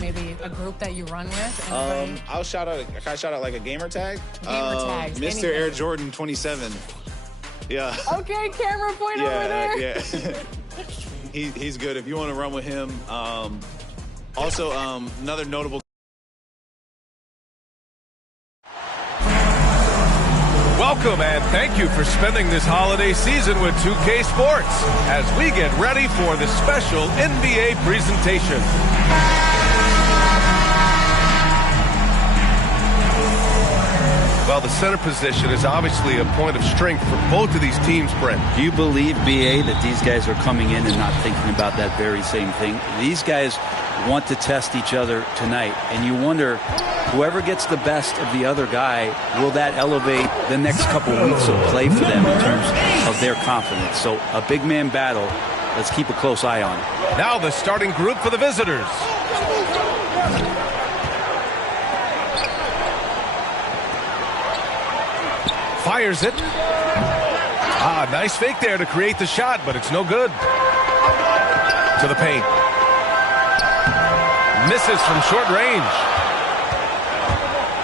maybe a group that you run with? Anybody? I'll shout out like a gamer tag. Gamer tags. Mr. Anything. Air Jordan 27. Yeah. Okay, camera point over there. Yeah. He's good if you want to run with him. Also, another notable. Welcome and thank you for spending this holiday season with 2K Sports as we get ready for the special NBA presentation. Well, the center position is obviously a point of strength for both of these teams, Brent. Do you believe, BA, that these guys are coming in and not thinking about that very same thing? These guys want to test each other tonight, and you wonder, whoever gets the best of the other guy, will that elevate the next couple of weeks of play for them in terms of their confidence? So a big man battle. Let's keep a close eye on it. Now the starting group for the visitors. Fires it. Nice fake there to create the shot, but it's no good. To the paint. Misses from short range.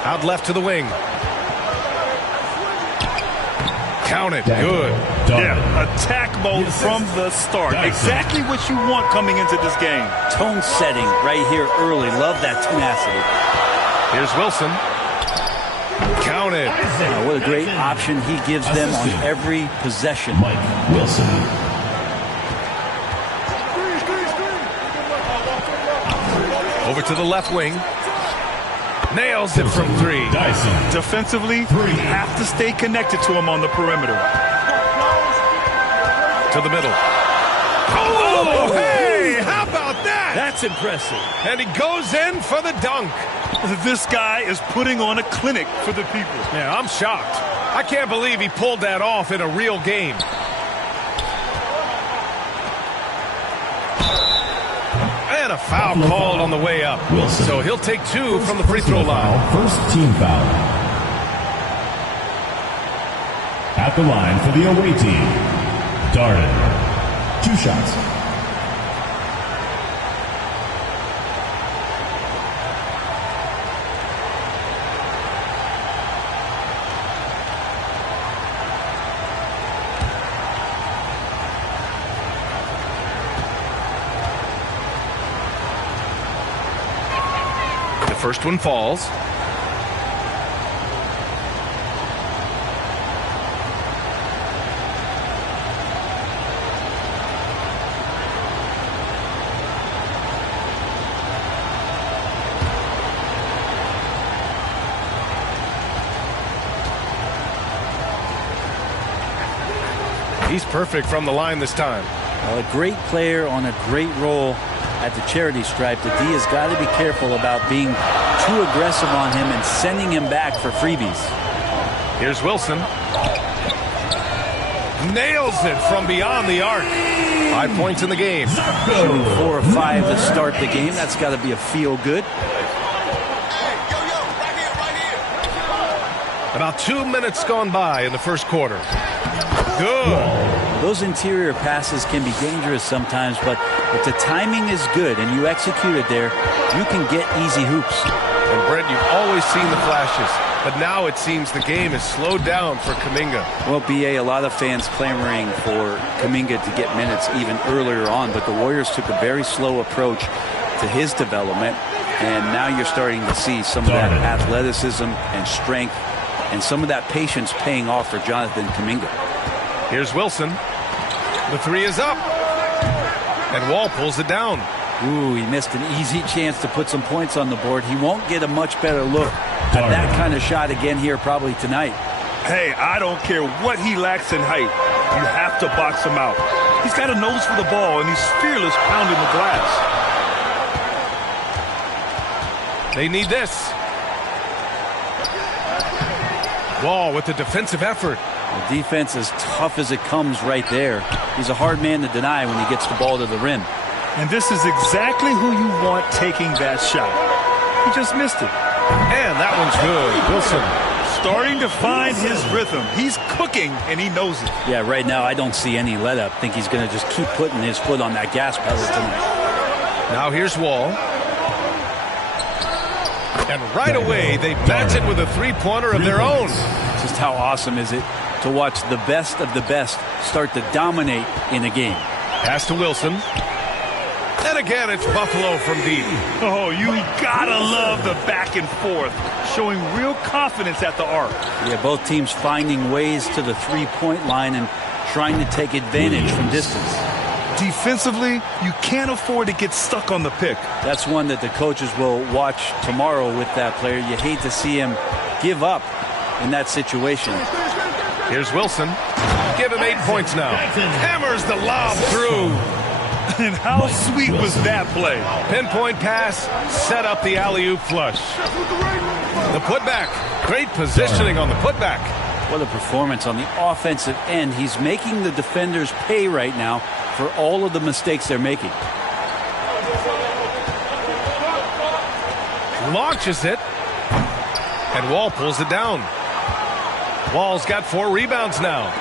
Out left to the wing. Count it. Good. Yeah, attack mode from the start. Exactly what you want coming into this game. Tone setting right here early. Love that tenacity. Here's Wilson. Counted. What a great option he gives them on every possession. Mike Wilson. Over to the left wing. Nails it from three. Dyson. Defensively, you have to stay connected to him on the perimeter. To the middle. Oh, hey! How about that? That's impressive. And he goes in for the dunk. This guy is putting on a clinic for the people. Yeah, I'm shocked. I can't believe he pulled that off in a real game. And a foul called on the way up. Wilson. So he'll take two from the free throw line. First team foul. At the line for the away team, Darden. 2 shots. First one falls. He's perfect from the line this time. Well, a great player on a great role at the charity stripe. The D has got to be careful about being too aggressive on him and sending him back for freebies. Here's Wilson. Nails it from beyond the arc. 5 points in the game. Shooting 4 or 5 to start the game. That's got to be a feel good. About 2 minutes gone by in the first quarter. Good. Those interior passes can be dangerous sometimes, but if the timing is good and you execute it there, you can get easy hoops. And Brent, you've always seen the flashes, but now it seems the game is slowed down for Kuminga. Well, BA, a lot of fans clamoring for Kuminga to get minutes even earlier on, but the Warriors took a very slow approach to his development, and now you're starting to see some of that athleticism and strength and some of that patience paying off for Jonathan Kuminga. Here's Wilson. The three is up. And Wall pulls it down. Ooh, he missed an easy chance to put some points on the board. He won't get a much better look at that kind of shot again here probably tonight. Hey, I don't care what he lacks in height. You have to box him out. He's got a nose for the ball, and he's fearless pounding the glass. They need this. Wall with the defensive effort. The defense as tough as it comes right there. He's a hard man to deny when he gets the ball to the rim. And this is exactly who you want taking that shot. He just missed it. And that one's good. Wilson starting to find his rhythm. He's cooking, and he knows it. Yeah, right now I don't see any let up. I think he's going to just keep putting his foot on that gas pedal tonight. Now here's Wall. And right away, they match it with a three-pointer of their own. Just how awesome is it to watch the best of the best start to dominate in a game. Pass to Wilson. And again, it's Buffalo from deep. Oh, you gotta love the back and forth, showing real confidence at the arc. Yeah, both teams finding ways to the three-point line and trying to take advantage from distance. Defensively, you can't afford to get stuck on the pick. That's one that the coaches will watch tomorrow with that player. You hate to see him give up in that situation. Here's Wilson. Give him 8 points now. Hammers the lob through. And how sweet was that play? Pinpoint pass, set up the alley-oop flush. The putback. Great positioning on the putback. What a performance on the offensive end. He's making the defenders pay right now for all of the mistakes they're making. Launches it. And Wall pulls it down. Wall's got 4 rebounds now.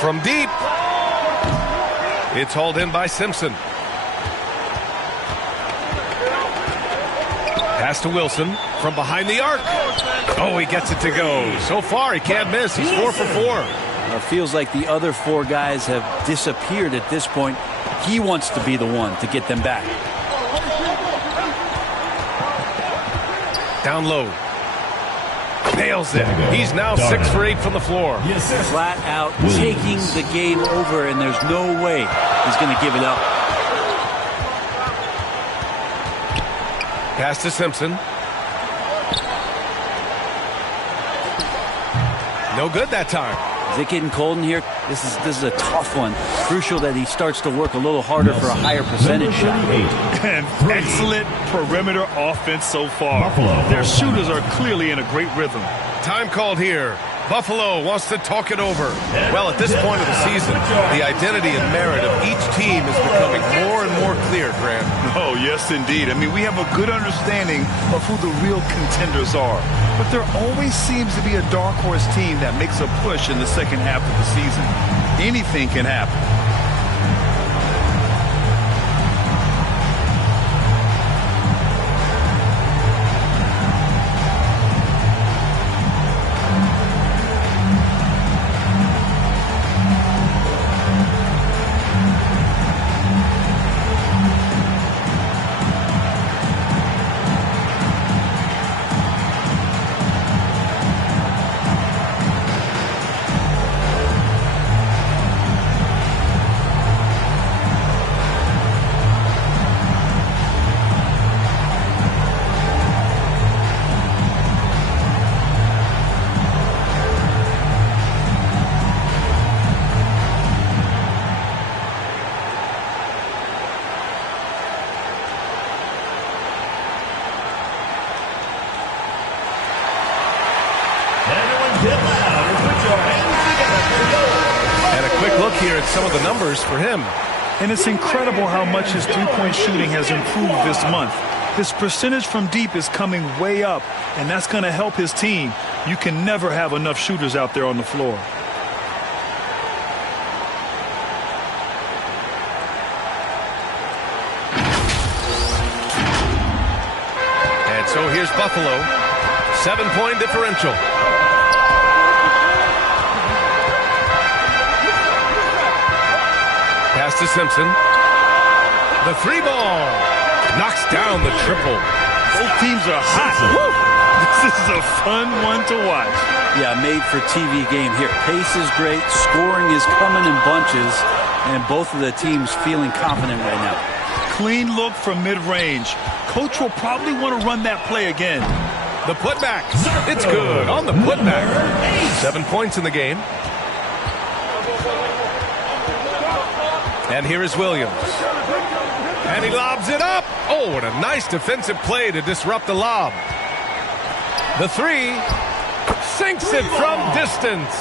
From deep. It's hauled in by Simpson. Pass to Wilson from behind the arc. Oh, he gets it to go. So far, he can't miss. He's 4 for 4. It feels like the other 4 guys have disappeared at this point. He wants to be the one to get them back. Down low. Nails it. He's now 6 for 8 from the floor. Flat out taking the game over, and there's no way he's going to give it up. Pass to Simpson. No good that time. Is it getting cold in here? This is a tough one. Crucial that he starts to work a little harder for a higher percentage shot. And excellent perimeter offense so far. Their shooters are clearly in a great rhythm. Time called here. Buffalo wants to talk it over. Well, at this point of the season, the identity and merit of each team is becoming more and more clear, Grant. Oh, yes, indeed. I mean, we have a good understanding of who the real contenders are. But there always seems to be a dark horse team that makes a push in the second half of the season. Anything can happen. And a quick look here at some of the numbers for him. And it's incredible how much his three-point shooting has improved this month. His percentage from deep is coming way up, and that's going to help his team. You can never have enough shooters out there on the floor. And so here's Buffalo. 7-point differential. Pass to Simpson. The 3-ball. Knocks down the triple. Both teams are hot. This is a fun one to watch. Yeah, made for TV game here. Pace is great. Scoring is coming in bunches. And both of the teams feeling confident right now. Clean look from mid-range. Coach will probably want to run that play again. The putback. It's good on the putback. 7 points in the game. And here is Williams. And he lobs it up. Oh, what a nice defensive play to disrupt the lob. The 3 sinks it from distance.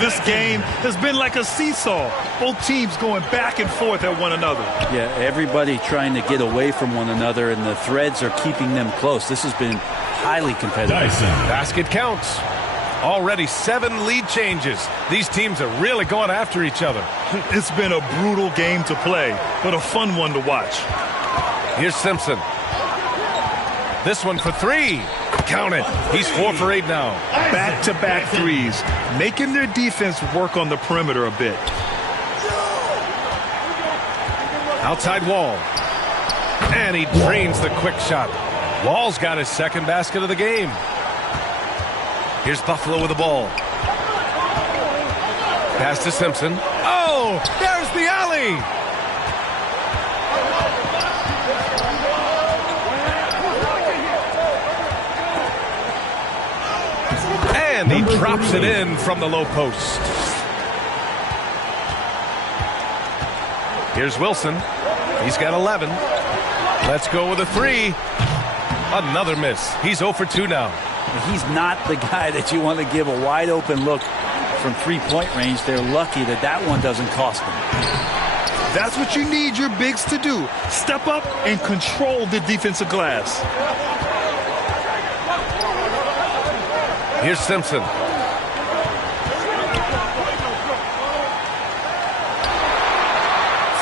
This game has been like a seesaw. Both teams going back and forth at one another. Yeah, everybody trying to get away from one another, and the threads are keeping them close. This has been highly competitive. Basket counts. Already 7 lead changes. These teams are really going after each other. It's been a brutal game to play, but a fun one to watch. Here's Simpson. This one for three. Count it. He's 4 for 8 now. Back-to-back threes, making their defense work on the perimeter a bit. Outside Wall. And he drains the quick shot. Wall's got his second basket of the game. Here's Buffalo with the ball. Pass to Simpson. Oh, there's the alley. And he drops it in from the low post. Here's Wilson. He's got 11. Let's go with a three. Another miss. He's 0 for 2 now. He's not the guy that you want to give a wide open look from three-point range. They're lucky that that one doesn't cost them. That's what you need your bigs to do. Step up and control the defensive glass. Here's Simpson.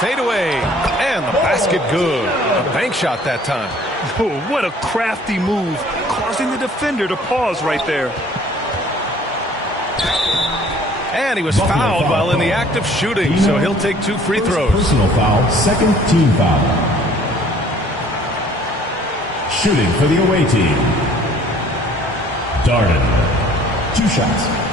Fade away. And the basket good. A bank shot that time. Oh, what a crafty move, causing the defender to pause right there. And he was fouled while in the act of shooting, so he'll take 2 free throws. Personal foul, second team foul. Shooting for the away team. Darden, 2 shots.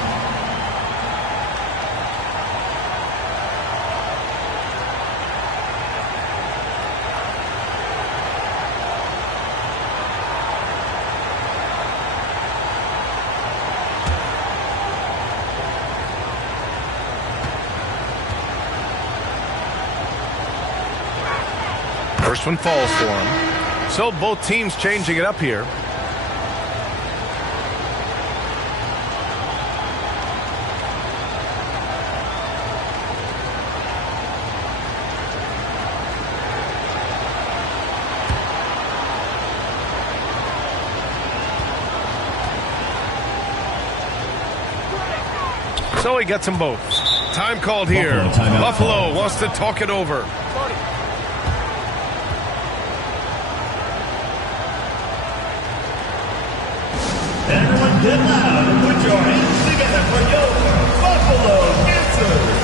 First one falls for him. So both teams changing it up here. So he gets them both. Time called here. Buffalo wants to talk it over. Everyone get loud and put your hands together for your Buffalo Answers.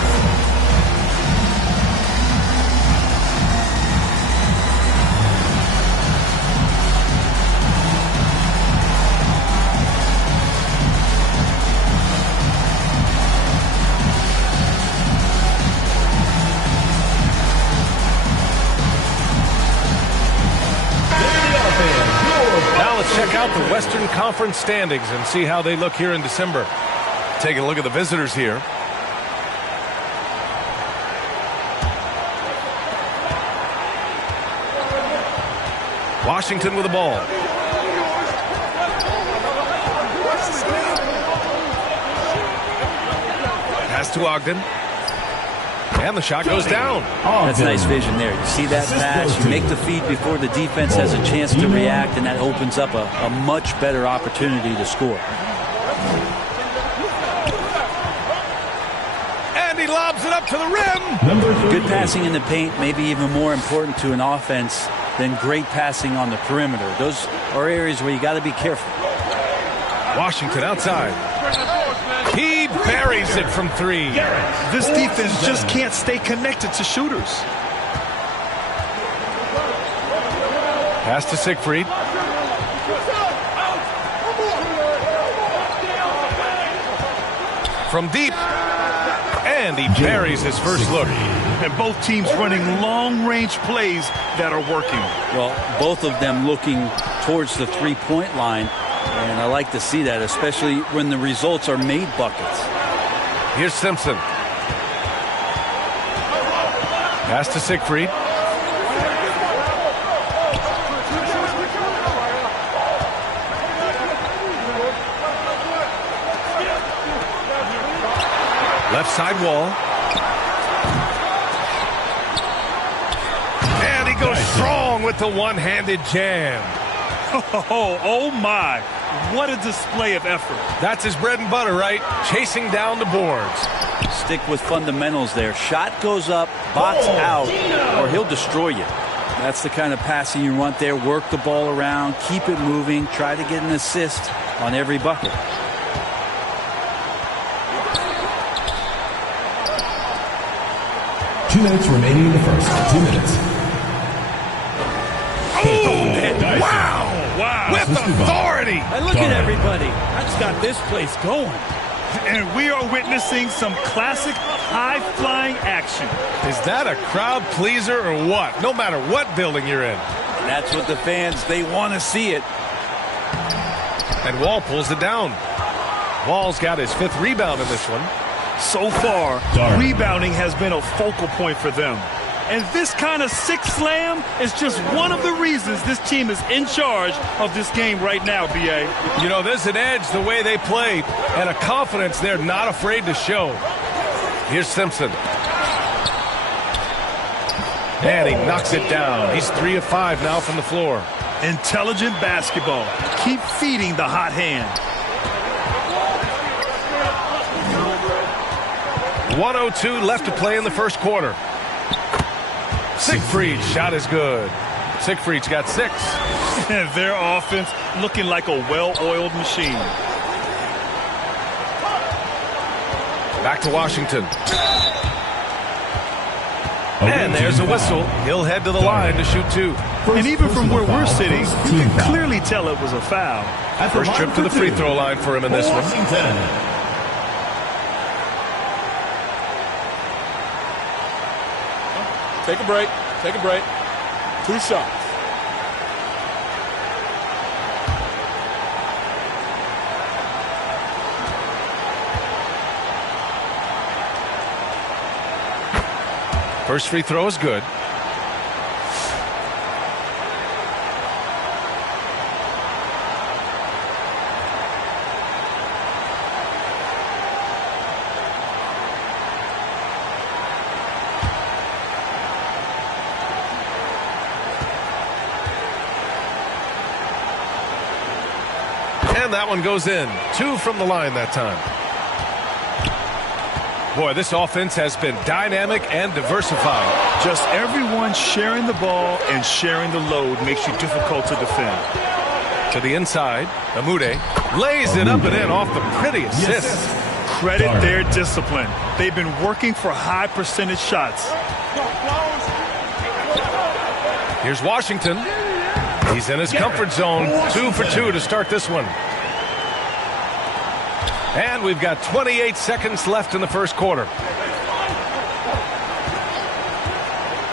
Now let's check out the Western Conference standings and see how they look here in December. Taking a look at the visitors here. Washington with the ball. Pass to Ogden. And the shot goes down. That's nice vision there. You see that pass, you make the feed before the defense has a chance to react, and that opens up a much better opportunity to score. And he lobs it up to the rim. Good passing in the paint, maybe even more important to an offense than great passing on the perimeter. Those are areas where you got to be careful. Washington outside. He buries it from 3. This defense just can't stay connected to shooters. Pass to Siegfried. From deep. And he buries his first look. And both teams running long-range plays that are working. Well, both of them looking towards the three-point line. And I like to see that, especially when the results are made buckets. Here's Simpson. Pass to Siegfried. Left side Wall. And he goes strong with the one-handed jam. Oh my. What a display of effort. That's his bread and butter, right? Chasing down the boards. Stick with fundamentals there. Shot goes up, box out, or he'll destroy you. That's the kind of passing you want there. Work the ball around, keep it moving, try to get an assist on every bucket. Two minutes remaining in the first. 2 minutes. Oh, wow! With authority! And look at everybody. That's got this place going. And we are witnessing some classic high-flying action. Is that a crowd pleaser or what? No matter what building you're in. That's what the fans, they want to see it. And Wall pulls it down. Wall's got his 5th rebound in this one. So far, rebounding has been a focal point for them. And this kind of sick slam is just one of the reasons this team is in charge of this game right now, B.A. You know, there's an edge the way they play and a confidence they're not afraid to show. Here's Simpson. And he knocks it down. He's 3 of 5 now from the floor. Intelligent basketball. Keep feeding the hot hand. 1:02 left to play in the first quarter. Siegfried's shot is good. Siegfried's got 6. And their offense looking like a well-oiled machine. Back to Washington. And there's a whistle. He'll head to the line to shoot 2. And even from where we're sitting, you can clearly tell it was a foul. First trip to the free throw line for him in this one. Take a break. Take a break. 2 shots. First free throw is good. And that one goes in. 2 from the line that time. Boy, this offense has been dynamic and diversified. Just everyone sharing the ball and sharing the load makes you difficult to defend. To the inside, Amude lays it up and in off the pretty assist. Credit their discipline. They've been working for high percentage shots. Here's Washington. He's in his comfort zone. 2 for 2 to start this one. And we've got 28 seconds left in the first quarter.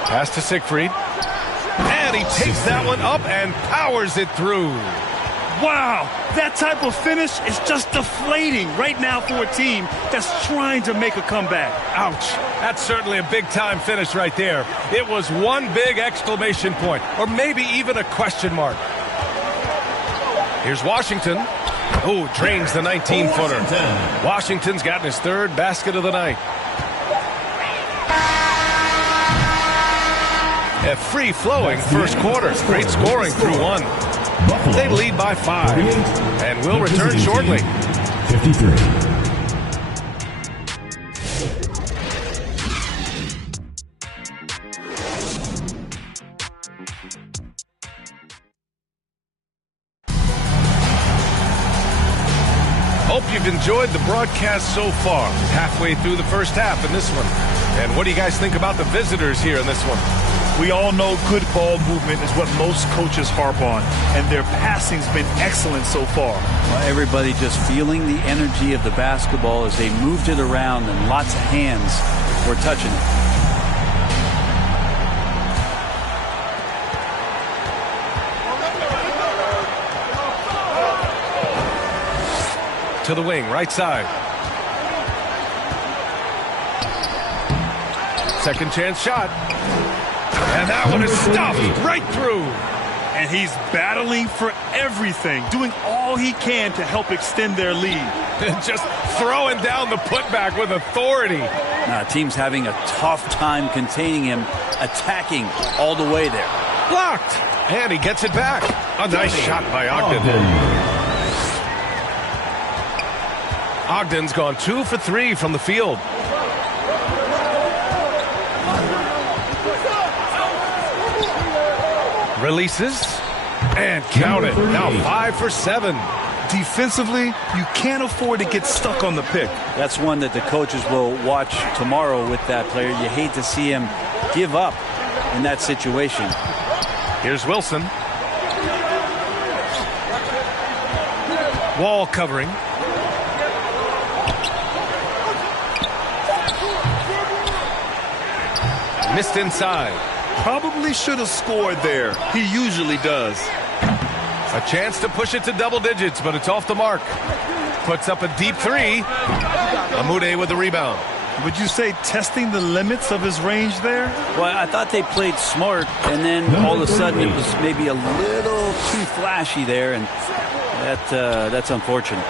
Pass to Siegfried. And he takes that one up and powers it through. Wow, that type of finish is just deflating right now for a team that's trying to make a comeback. Ouch. That's certainly a big-time finish right there. It was one big exclamation point, or maybe even a question mark. Here's Washington. Oh, drains the 19-footer. Washington's gotten his 3rd basket of the night. A free-flowing first quarter. Great scoring through 1. They lead by 5. And we'll return shortly. 53. Hope you've enjoyed the broadcast so far. Halfway through the first half in this one. And what do you guys think about the visitors here in this one? We all know good ball movement is what most coaches harp on, and their passing's been excellent so far. Well, everybody just feeling the energy of the basketball as they moved it around, and lots of hands were touching it. To the wing, right side. Second chance shot. And that one is stuffed right through. And he's battling for everything, doing all he can to help extend their lead. Just throwing down the putback with authority. Team's having a tough time containing him, attacking all the way there. Blocked. And he gets it back. A nice shot by Ogden. Ogden's gone 2 for 3 from the field. Releases. And count it. Now 5 for 7. Defensively, you can't afford to get stuck on the pick. That's one that the coaches will watch tomorrow with that player. You hate to see him give up in that situation. Here's Wilson. Wall covering. Missed inside. Probably should have scored there. He usually does. A chance to push it to double digits, but it's off the mark. Puts up a deep three. Amude with the rebound. Would you say testing the limits of his range there? Well, I thought they played smart, and then all of a sudden it was maybe a little too flashy there, and that's unfortunate.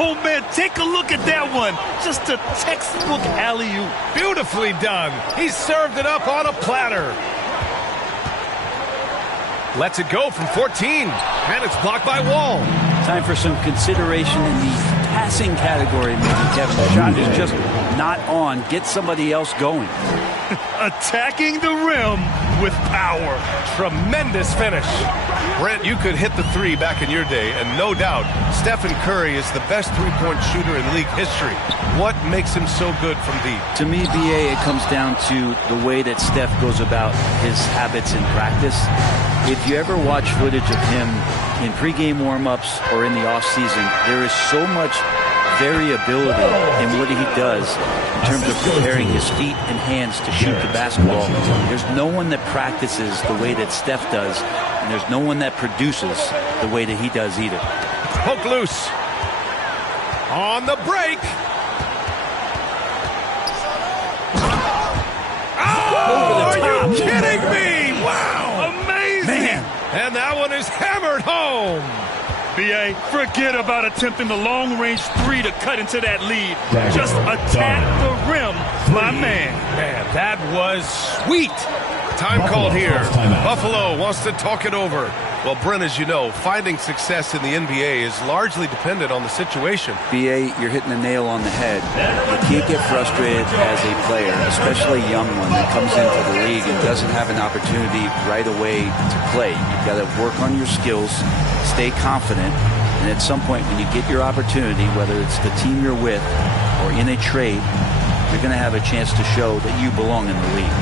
Oh, man, take a look at that one. Just a textbook alley-oop. Beautifully done. He served it up on a platter. Lets it go from 14, and it's blocked by Wall. Time for some consideration in the passing category, maybe, Kevin. The shot is just not on. Get somebody else going. Attacking the rim with power. Tremendous finish. Brent, you could hit the three back in your day, and no doubt, Stephen Curry is the best three-point shooter in league history. What makes him so good from deep? To me, BA, it comes down to the way that Steph goes about his habits in practice. If you ever watch footage of him in pregame warm-ups or in the offseason, there is so much variability in what he does in terms of preparing his feet and hands to shoot the basketball. There's no one that practices the way that Steph does, and there's no one that produces the way that he does either. Poke loose. On the break. Oh, are you kidding me? Wow. Amazing. Man. And that one is hammered home. B.A., forget about attempting the long-range three to cut into that lead. Just attack the rim, my man. Man, that was sweet. Time called here. Buffalo wants to talk it over. Well, Brent, as you know, finding success in the NBA is largely dependent on the situation. BA, you're hitting the nail on the head. You can't get frustrated as a player, especially a young one that comes into the league and doesn't have an opportunity right away to play. You've got to work on your skills, stay confident, and at some point when you get your opportunity, whether it's the team you're with or in a trade, you're going to have a chance to show that you belong in the league.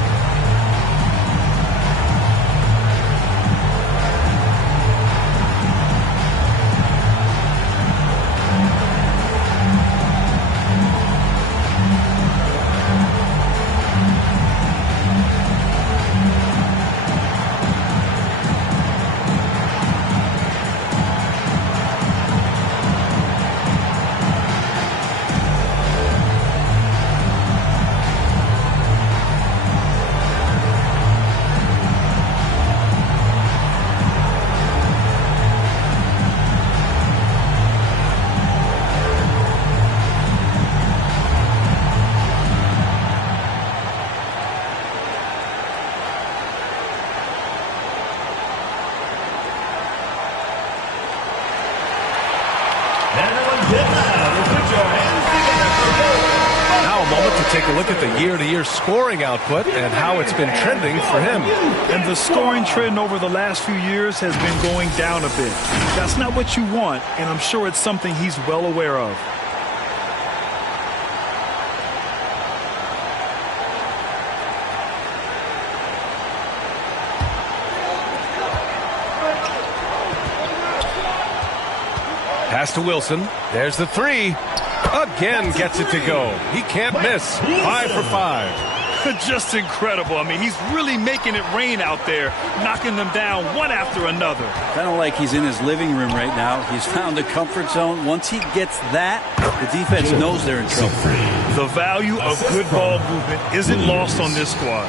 Take a look at the year-to-year scoring output and how it's been trending for him. And the scoring trend over the last few years has been going down a bit. That's not what you want, and I'm sure it's something he's well aware of. Pass to Wilson. There's the three. Again gets it to go. He can't miss. 5 for 5. Just incredible. I mean, he's really making it rain out there, knocking them down one after another. Kind of like he's in his living room right now. He's found a comfort zone. Once he gets that, the defense knows they're in trouble. The value of good ball movement isn't lost on this squad.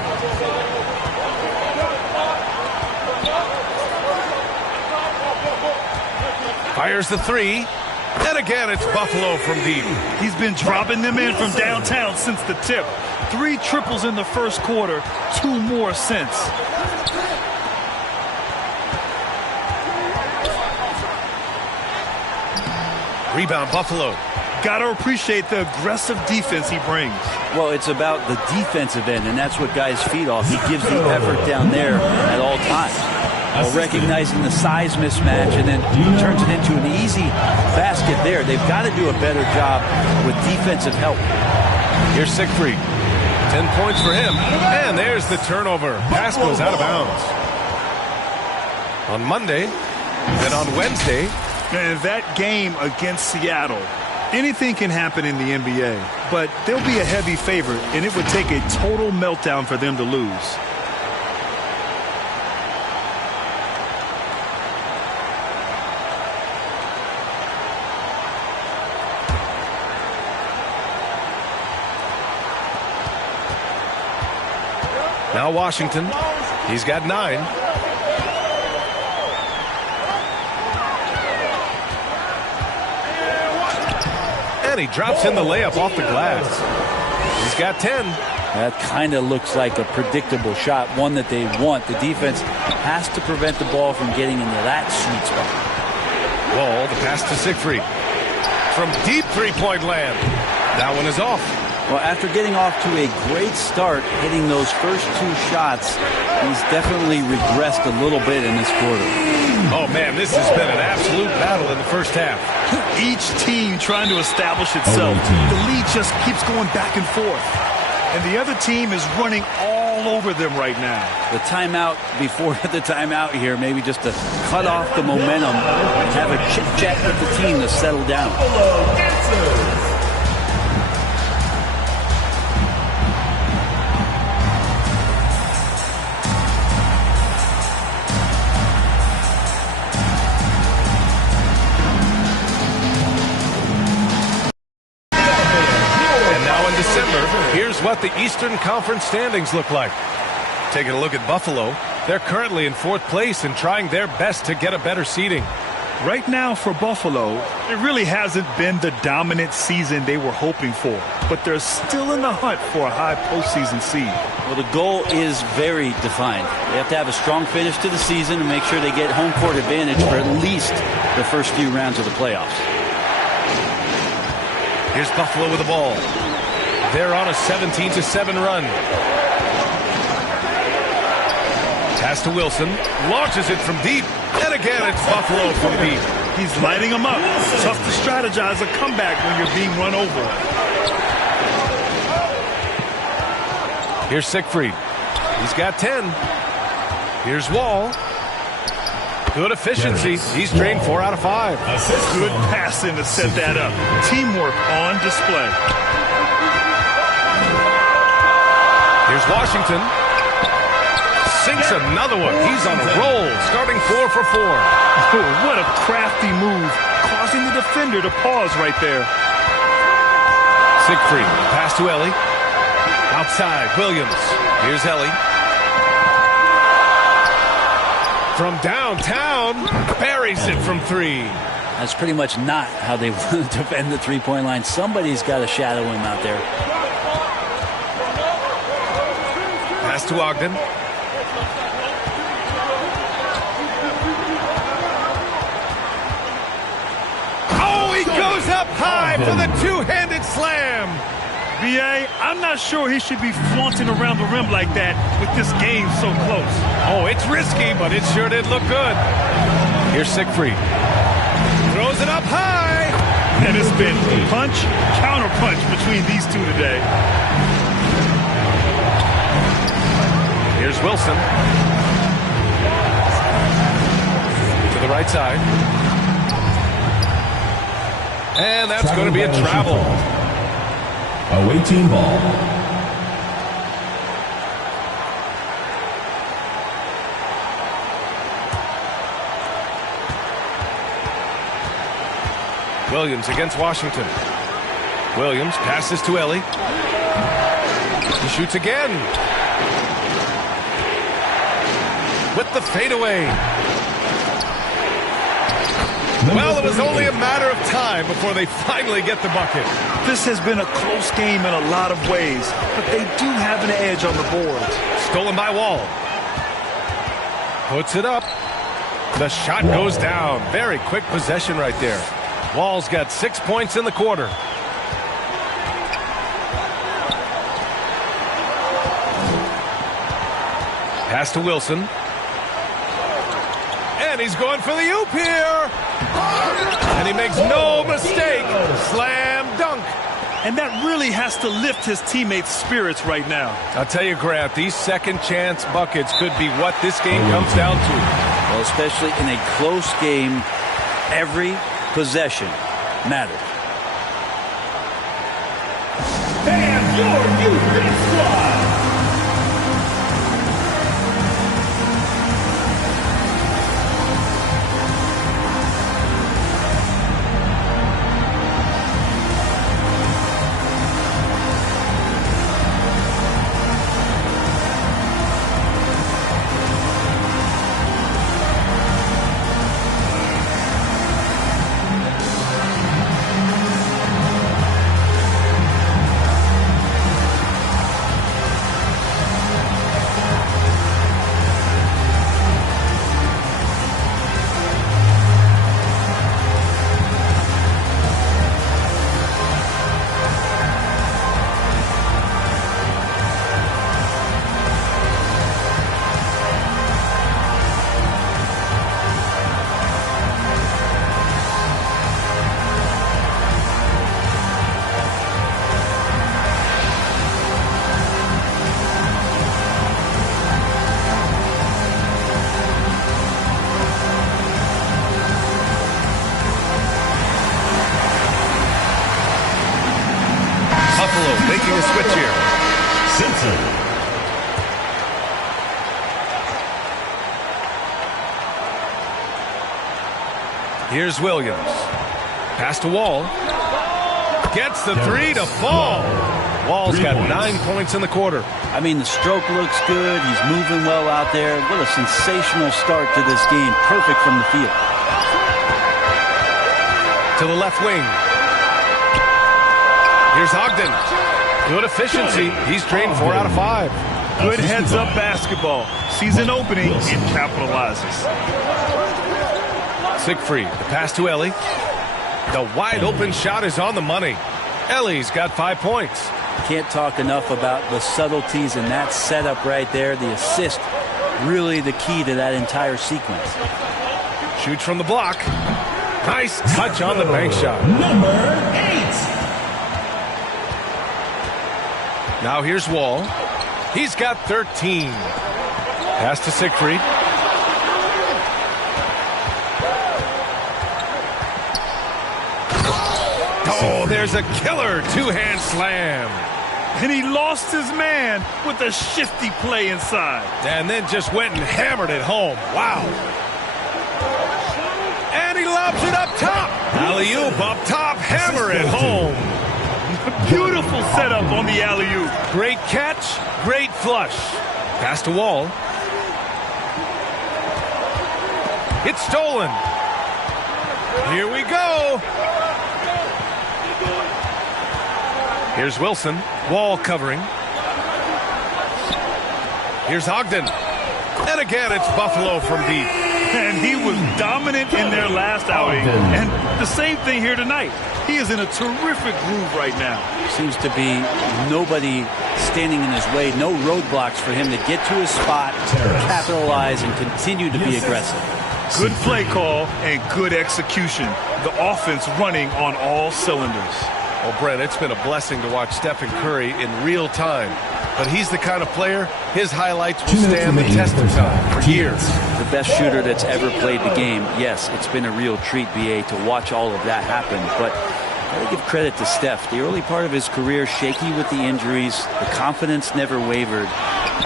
Fires the three. And again, it's Buffalo from deep. He's been dropping them in from downtown since the tip. 3 triples in the first quarter, 2 more since. Rebound, Buffalo. Gotta appreciate the aggressive defense he brings. Well, it's about the defensive end, and that's what guys feed off. He gives the effort down there at all times. Well, recognizing the size mismatch and then turns it into an easy basket there. They've got to do a better job with defensive help. Here's Siegfried. 10 points for him. And there's the turnover. Pass goes out of bounds. On Monday, then on Wednesday. And that game against Seattle, anything can happen in the NBA, but they'll be a heavy favorite, and it would take a total meltdown for them to lose. Now Washington. He's got 9. And he drops in the layup off the glass. He's got 10. That kind of looks like a predictable shot, one that they want. The defense has to prevent the ball from getting into that sweet spot. Wall, the pass to Siegfried. From deep three-point land. That one is off. Well, after getting off to a great start, hitting those first 2 shots, he's definitely regressed a little bit in this quarter. Oh, man, this has been an absolute battle in the first half. Each team trying to establish itself. The lead just keeps going back and forth. And the other team is running all over them right now. The timeout before the timeout here, maybe just to cut off the momentum and have a chit-chat with the team to settle down. Here's what the Eastern Conference standings look like. Taking a look at Buffalo, they're currently in 4th place and trying their best to get a better seeding. Right now for Buffalo, it really hasn't been the dominant season they were hoping for, but they're still in the hunt for a high postseason seed. Well, the goal is very defined. They have to have a strong finish to the season and make sure they get home court advantage for at least the first few rounds of the playoffs. Here's Buffalo with the ball. They're on a 17-7 run. Pass to Wilson. Launches it from deep. And again, it's Buffalo from deep. He's lighting them up. Tough to strategize a comeback when you're being run over. Here's Siegfried. He's got 10. Here's Wall. Good efficiency. He's drained 4 out of 5. Good passing to set that up. Teamwork on display. Here's Washington. Sinks another one. He's on a roll, starting 4 for 4. Oh, what a crafty move, causing the defender to pause right there. Siegfried, pass to Ellie. Outside, Williams. Here's Ellie. From downtown, buries it from 3. That's pretty much not how they want to defend the three-point line. Somebody's got to shadow him out there. Pass to Ogden. Oh, he goes up high for the two-handed slam. B.A., I'm not sure he should be flaunting around the rim like that with this game so close. Oh, it's risky, but it sure did look good. Here's Siegfried. Throws it up high. And it's been punch, counter punch between these two today. Here's Wilson. To the right side. And that's going to be a travel. Away team ball. Williams against Washington. Williams passes to Ellie. He shoots again. With the fadeaway. Well, it was only a matter of time before they finally get the bucket. This has been a close game in a lot of ways, but they do have an edge on the boards. Stolen by Wall. Puts it up. The shot goes down. Very quick possession right there. Wall's got 6 points in the quarter. Pass to Wilson. And he's going for the oop here. And he makes no mistake. Slam dunk. And that really has to lift his teammates' spirits right now. I'll tell you, Grant, these second chance buckets could be what this game comes down to. Well, especially in a close game, every possession matters. And your youth squad. Making a switch here. Simpson. Here's Williams. Pass to Wall. Gets the three to fall. Wall's got 9 points in the quarter. I mean, the stroke looks good. He's moving well out there. What a sensational start to this game. Perfect from the field. To the left wing. Here's Ogden. Good efficiency. He's drained 4 out of 5. Good heads-up basketball. Sees an opening and capitalizes. Siegfried, the pass to Ellie. The wide-open shot is on the money. Ellie's got 5 points. Can't talk enough about the subtleties in that setup right there. The assist, really the key to that entire sequence. Shoots from the block. Nice touch on the bank shot. Number 8. Now here's Wall. He's got 13. Pass to Siegfried. Oh, there's a killer two-hand slam. And he lost his man with a shifty play inside. And then just went and hammered it home. Wow. And he lobs it up top. Alley-oop up top. Hammer it home. Beautiful setup on the alley-oop. Great catch, great flush. Pass to Wall. It's stolen. Here we go. Here's Wilson. Wall covering. Here's Ogden. And again, it's Buffalo from deep. And he was dominant in their last outing. And the same thing here tonight. He is in a terrific groove right now. Seems to be nobody standing in his way. No roadblocks for him to get to his spot, capitalize, and continue to be aggressive. Good play call and good execution. The offense running on all cylinders. Well, Brent, it's been a blessing to watch Stephen Curry in real time. But he's the kind of player, his highlights will stand the test of time for years. The best shooter that's ever played the game. Yes, it's been a real treat, BA, to watch all of that happen. But I gotta give credit to Steph. The early part of his career, shaky with the injuries. The confidence never wavered.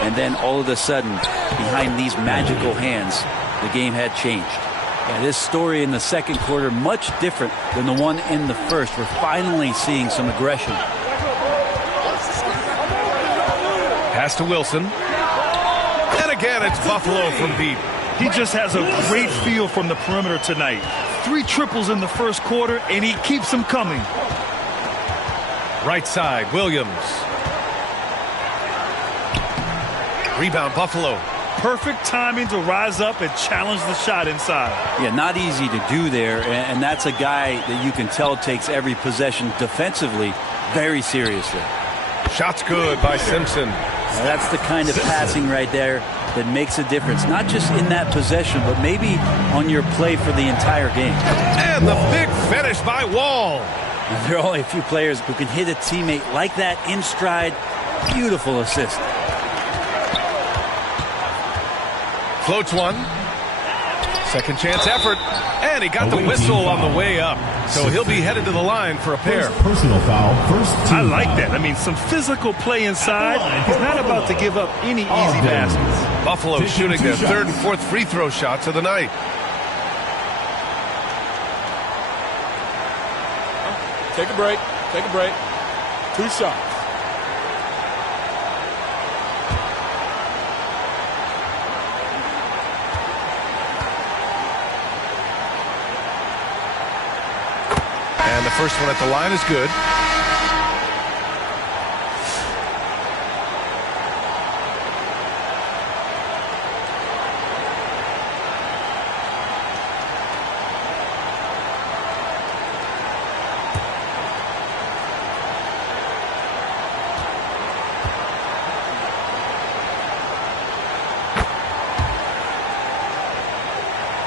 And then all of a sudden, behind these magical hands, the game had changed. And this story in the second quarter, much different than the one in the first. We're finally seeing some aggression. Pass to Wilson. And again, it's Buffalo from deep. He just has a great feel from the perimeter tonight. 3 triples in the first quarter, and he keeps them coming. Right side, Williams. Rebound, Buffalo. Perfect timing to rise up and challenge the shot inside. Yeah, not easy to do there, and that's a guy that you can tell takes every possession defensively very seriously. Shot's good by Simpson. Now that's the kind of passing right there that makes a difference. Not just in that possession, but maybe on your play for the entire game. And the big finish by Wall. Now, there are only a few players who can hit a teammate like that in stride. Beautiful assist. Floats one. Second chance effort. And he got the whistle on the way up. So he'll be headed to the line for a pair. Personal foul. First team I like foul. that. I mean, some physical play inside. He's not about to give up any easy baskets. Buffalo shooting their third and fourth free throw shots of the night. Take a break. Take a break. 2 shots. And the first one at the line is good.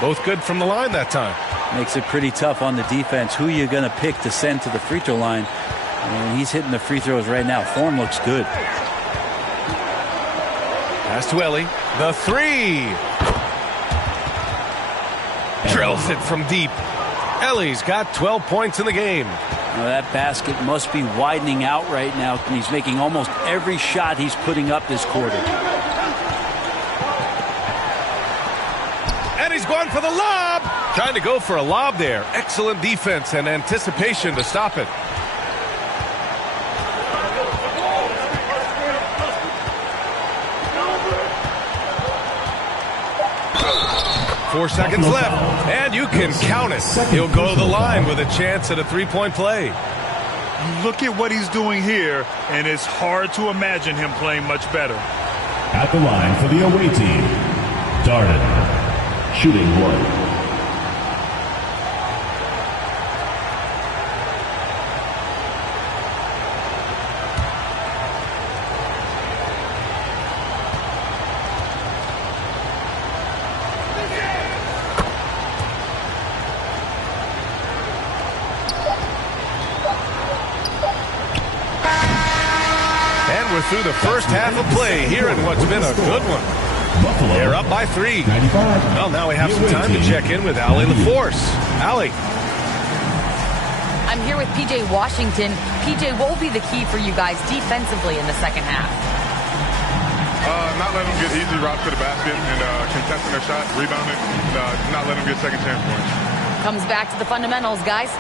Both good from the line that time. Makes it pretty tough on the defense. Who you're going to pick to send to the free throw line. And he's hitting the free throws right now. Form looks good. Pass to Ellie. The three. Drills it from deep. Ellie's got 12 points in the game. Now that basket must be widening out right now. And he's making almost every shot he's putting up this quarter. And he's going for the lob. Trying to go for a lob there. Excellent defense and anticipation to stop it. Four seconds left, and you can count it. He'll go to the line with a chance at a three-point play. Look at what he's doing here, and it's hard to imagine him playing much better. At the line for the away team, Darden. Shooting one. And we're through the first half of play here in what's been a good one. Buffalo. They're up by 3. 95. Well, now we have some time to check in with Allie LaForce. Allie. I'm here with P.J. Washington. P.J., what will be the key for you guys defensively in the second half? Not letting them get easy routes to the basket and contesting their shot, rebounding, not letting them get second chance points. Comes back to the fundamentals, guys.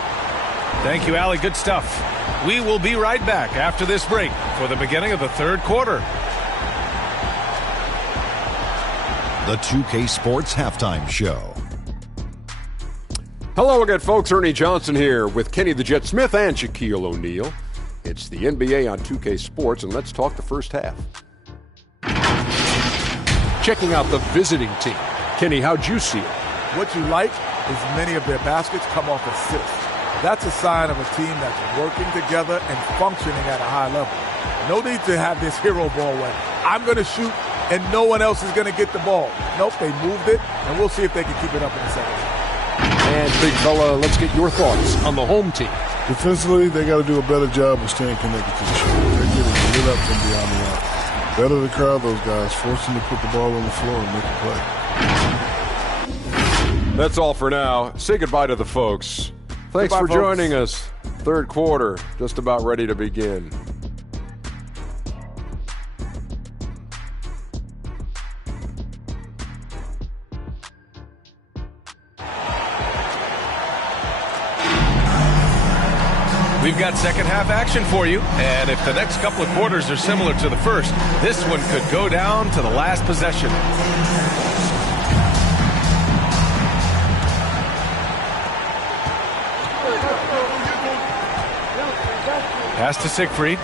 Thank you, Allie. Good stuff. We will be right back after this break for the beginning of the third quarter. The 2K Sports Halftime Show. Hello again, folks. Ernie Johnson here with Kenny the Jet Smith and Shaquille O'Neal. It's the NBA on 2K Sports, and let's talk the first half. Checking out the visiting team. Kenny, how'd you see it? What you like is many of their baskets come off assists. That's a sign of a team that's working together and functioning at a high level. No need to have this hero ball where I'm going to shoot and no one else is going to get the ball. Nope, they moved it, and we'll see if they can keep it up in the second half. And, big fella, let's get your thoughts on the home team. Defensively, they got to do a better job of staying connected to the shooter. They're getting lit up from beyond the arc. Better to crowd those guys, force them to put the ball on the floor and make a play. That's all for now. Say goodbye to the folks. Thanks for joining us. Third quarter, just about ready to begin. We've got second half action for you, and if the next couple of quarters are similar to the first, this one could go down to the last possession. Pass to Siegfried.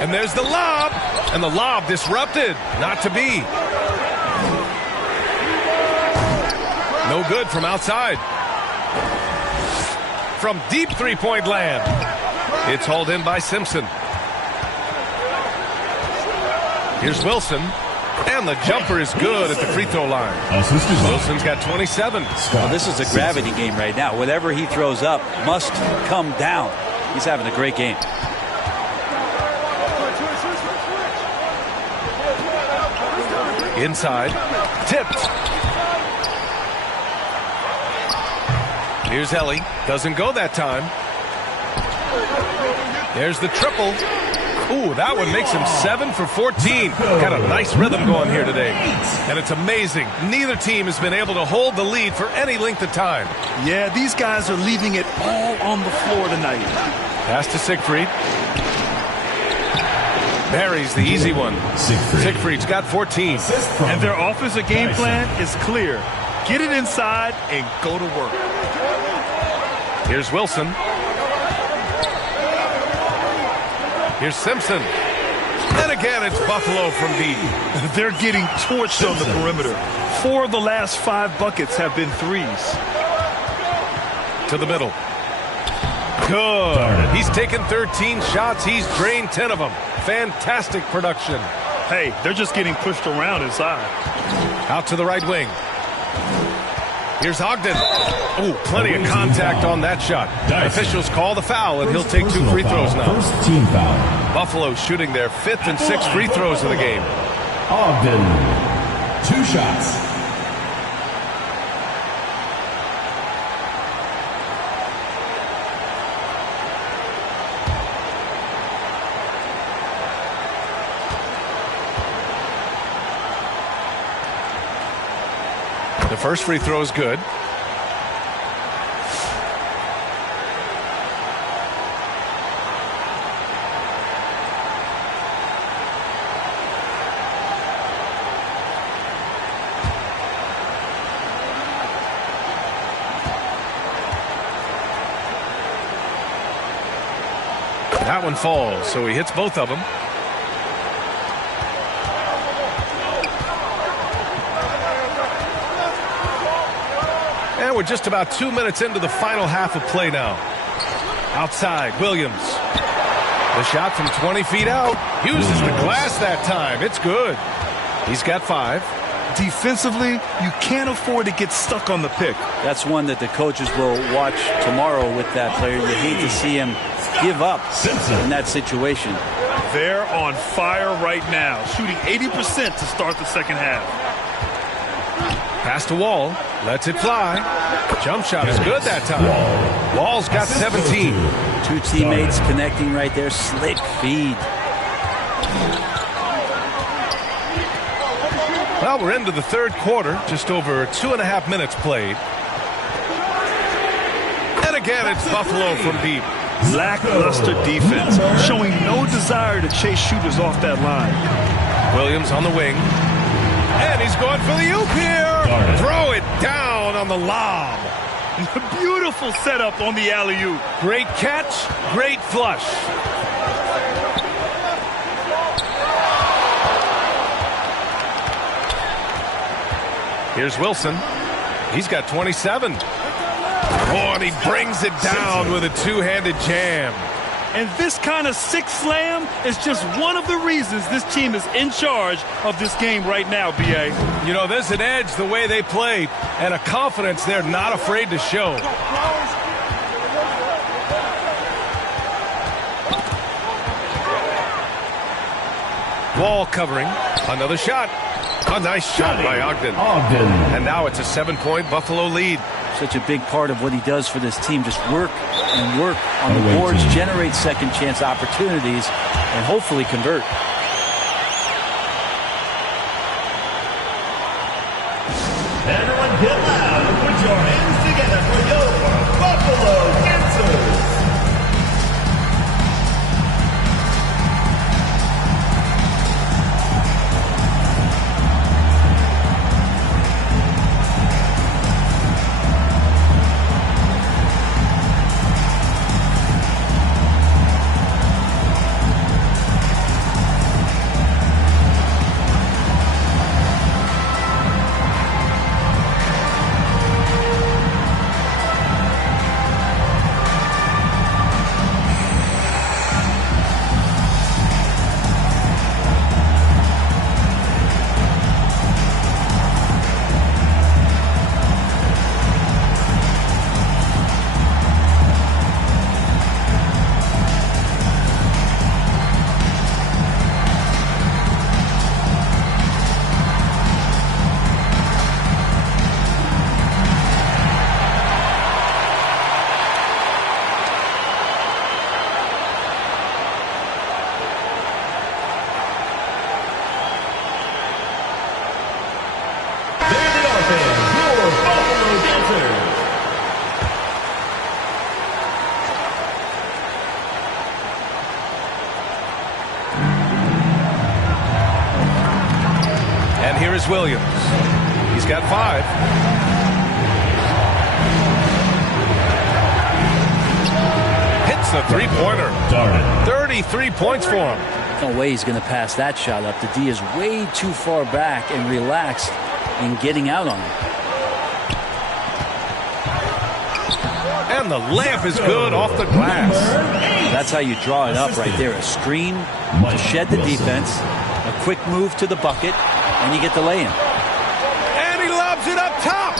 And there's the lob, and the lob disrupted, not to be. No good from outside. From deep three-point land. It's hauled in by Simpson. Here's Wilson. And the jumper is good at the free throw line. Wilson's got 27. Well, this is a gravity game right now. Whatever he throws up must come down. He's having a great game. Inside. Tipped. Here's Ellie. Doesn't go that time. There's the triple. Ooh, that one makes him 7 for 14. Got a nice rhythm going here today. And it's amazing. Neither team has been able to hold the lead for any length of time. Yeah, these guys are leaving it all on the floor tonight. Pass to Siegfried. Barry's the easy one. Siegfried's got 14. And their offensive game plan is clear. Get it inside and go to work. Here's Wilson. Here's Simpson. And again, it's Buffalo from deep. They're getting torched on the perimeter. 4 of the last 5 buckets have been threes. To the middle. Good. He's taken 13 shots. He's drained 10 of them. Fantastic production. Hey, they're just getting pushed around inside. Out to the right wing. Here's Ogden. Oh, plenty of contact on that shot. Officials call the foul, and he'll take 2 free throws now. First team foul. Buffalo shooting their 5th and 6th free throws of the game. Ogden, 2 shots. The first free throw is good. That one falls, so he hits both of them. And we're just about 2 minutes into the final half of play now. Outside, Williams. The shot from 20 feet out. Uses the glass that time. It's good. He's got 5. Defensively, you can't afford to get stuck on the pick. That's one that the coaches will watch tomorrow with that player. You hate to see him give up in that situation. They're on fire right now, shooting 80% to start the second half. Pass to Wall. Lets it fly. Jump shot is good that time. Wall's got 17. 2 teammates connecting right there. Slick feed. Well, we're into the third quarter. Just over 2.5 minutes played. And again, it's Buffalo from deep. Lackluster defense, showing no desire to chase shooters off that line. Williams on the wing. And he's going for the oop here. Throw it down on the lob. Beautiful setup on the alley-oop. Great catch, great flush. Here's Wilson. He's got 27. Oh, and he brings it down with a 2-handed jam. And this kind of sick slam is just one of the reasons this team is in charge of this game right now, B.A. You know, there's an edge the way they play and a confidence they're not afraid to show. Wall covering. Another shot. A nice shot by Ogden. And now it's a 7-point Buffalo lead. Such a big part of what he does for this team. Just work and work on the boards, generate second chance opportunities, and hopefully convert. Everyone get loud and put your hands together for your Buffalo Dancers. And here is Williams. He's got 5. Hits the three-pointer. 33 points for him. No way he's going to pass that shot up. The D is way too far back and relaxed in getting out on him. And the layup is good off the glass. That's how you draw it up right there. A screen to shed the defense, a quick move to the bucket, and you get the lay-in. And he lobs it up top.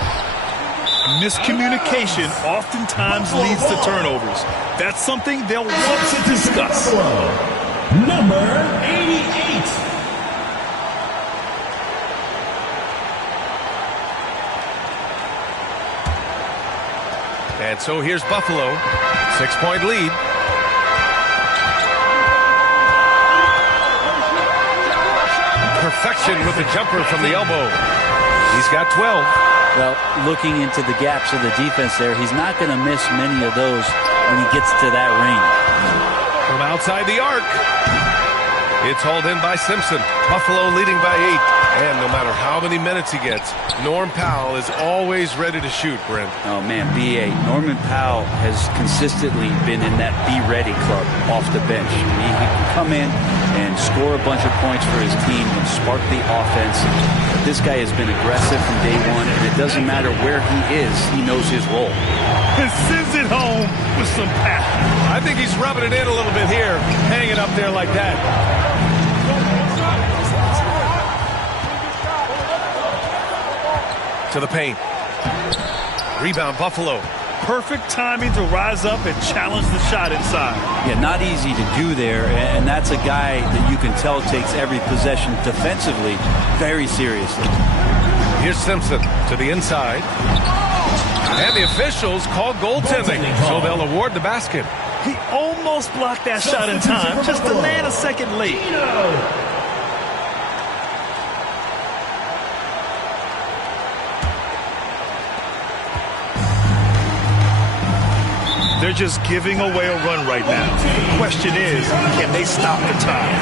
Miscommunication oftentimes leads to turnovers. That's something they'll want to discuss. Number 88. And so here's Buffalo. 6-point lead. Perfection with the jumper from the elbow. He's got 12. Well, looking into the gaps of the defense there, he's not going to miss many of those when he gets to that range. From outside the arc. It's hauled in by Simpson. Buffalo leading by 8. And no matter how many minutes he gets, Norm Powell is always ready to shoot, Brent. Oh, man, B.A. Norman Powell has consistently been in that be-ready club off the bench. He can come in and score a bunch of points for his team and spark the offense. This guy has been aggressive from day one, and it doesn't matter where he is, he knows his role. And sends it home with some passion. I think he's rubbing it in a little bit here, hanging up there like that. To the paint. Rebound, Buffalo. Perfect timing to rise up and challenge the shot inside. Yeah, not easy to do there, and that's a guy that you can tell takes every possession defensively very seriously. Here's Simpson to the inside. And the officials call goaltending, so they'll award the basket. He almost blocked that shot in time, just to land a second late. They're just giving away a run right now. The question is, can they stop the time?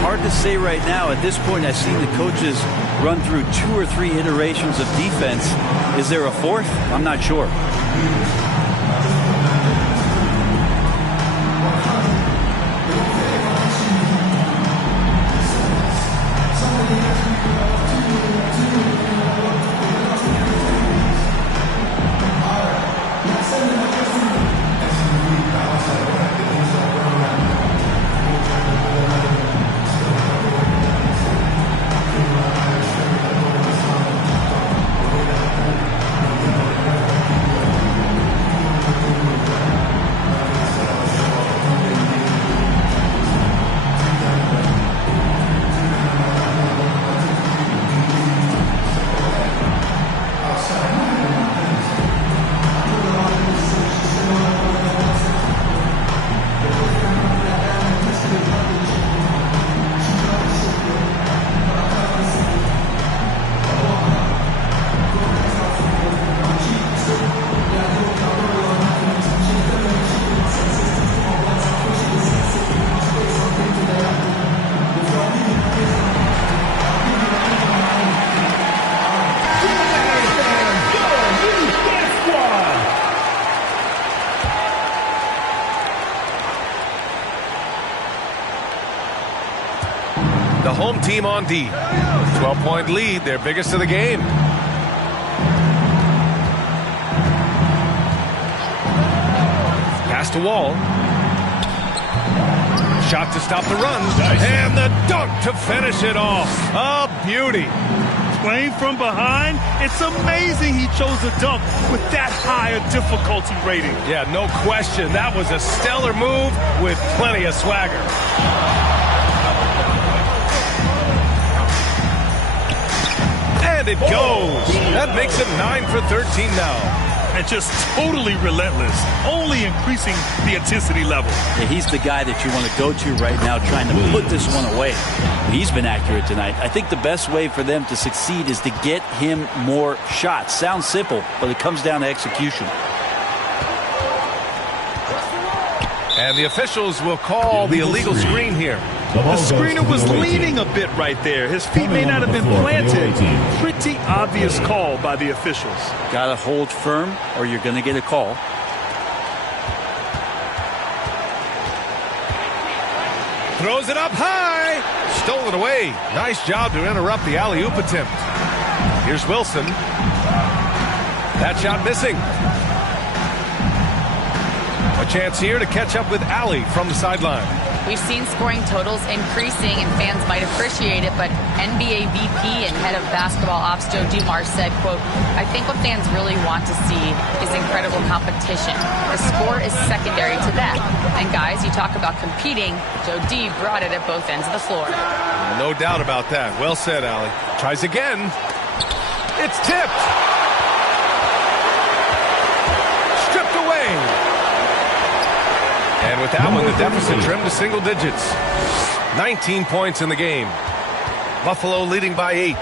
Hard to say right now. At this point, I've seen the coaches run through 2 or 3 iterations of defense. Is there a fourth? I'm not sure. The home team on D. 12-point lead, their biggest of the game. Pass to Wall. Shot to stop the run. And the dunk to finish it off. A beauty. Playing from behind, it's amazing he chose a dunk with that high a difficulty rating. Yeah, no question. That was a stellar move with plenty of swagger. And it goes. That makes it 9 for 13 now. And just totally relentless, only increasing the intensity level. Yeah, he's the guy that you want to go to right now trying to put this one away. He's been accurate tonight. I think the best way for them to succeed is to get him more shots. Sounds simple, but it comes down to execution. And the officials will call the illegal screen here. The screener was leaning a bit right there. His feet may not have been planted. Pretty obvious call by the officials. Got to hold firm or you're going to get a call. Throws it up high. Stolen away. Nice job to interrupt the alley-oop attempt. Here's Wilson. That shot missing. A chance here to catch up with Allie from the sideline. We've seen scoring totals increasing, and fans might appreciate it, but NBA VP and head of basketball ops Joe Dumars said, quote, "I think what fans really want to see is incredible competition. The score is secondary to that. And guys, you talk about competing, Joe D brought it at both ends of the floor." No doubt about that. Well said, Allie. Tries again. It's tipped. Stripped away. And with that one, the deficit trimmed to single digits. 19 points in the game. Buffalo leading by 8.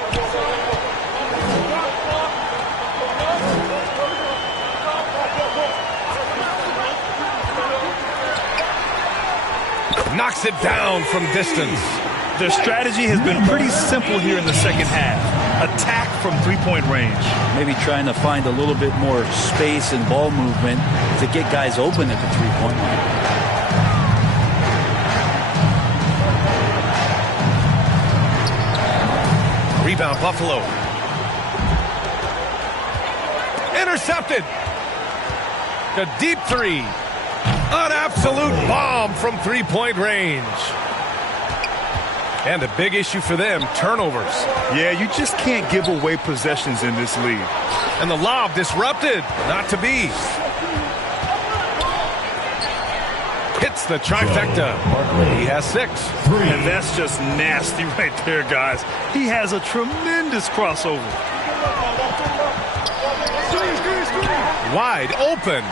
Knocks it down from distance. Their strategy has been pretty simple here in the second half. Attack from three-point range. Maybe trying to find a little bit more space and ball movement to get guys open at the three-point line. Rebound, Buffalo. Intercepted. A deep three. An absolute bomb from three-point range. And a big issue for them, turnovers. Yeah, you just can't give away possessions in this league. And the lob disrupted. Not to be. Hits the trifecta. He has 6. And that's just nasty right there, guys. He has a tremendous crossover. Wide open.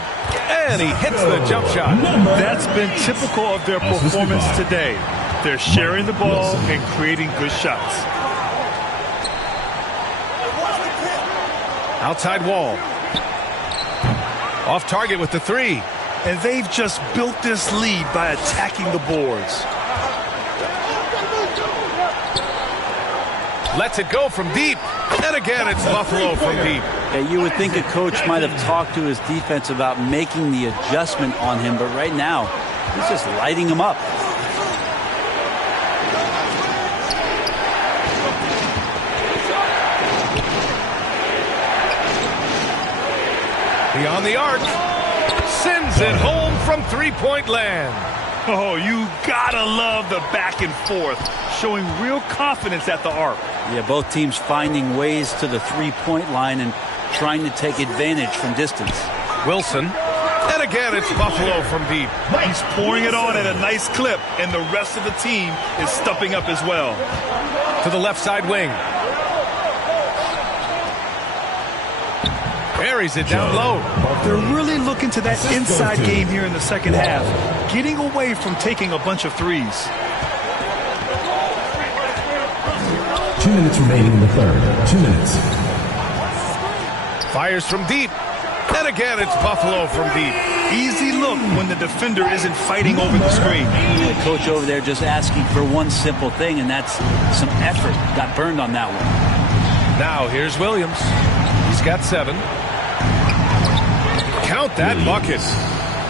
And he hits the jump shot. That's been typical of their performance today. They're sharing the ball and creating good shots. Outside wall. Off target with the 3. And they've just built this lead by attacking the boards. Lets it go from deep. And again, it's Buffalo from deep. Yeah, you would think a coach might have talked to his defense about making the adjustment on him, but right now, he's just lighting him up. Beyond the arc. Sends it home from three-point land. Oh, you gotta love the back and forth, showing real confidence at the arc. Yeah, both teams finding ways to the three-point line and trying to take advantage from distance. Wilson. And again, it's Buffalo from deep. He's pouring it on at a nice clip, and the rest of the team is stepping up as well. To the left side wing. Buries it down low. They're really looking to that inside game here in the second half, getting away from taking a bunch of threes. 2 minutes remaining in the third. 2 minutes. Fires from deep. And again, it's Buffalo from deep. Easy look when the defender isn't fighting over the screen. The coach over there just asking for one simple thing, and that's some effort. Got burned on that one. Now here's Williams. He's got 7. Count that bucket.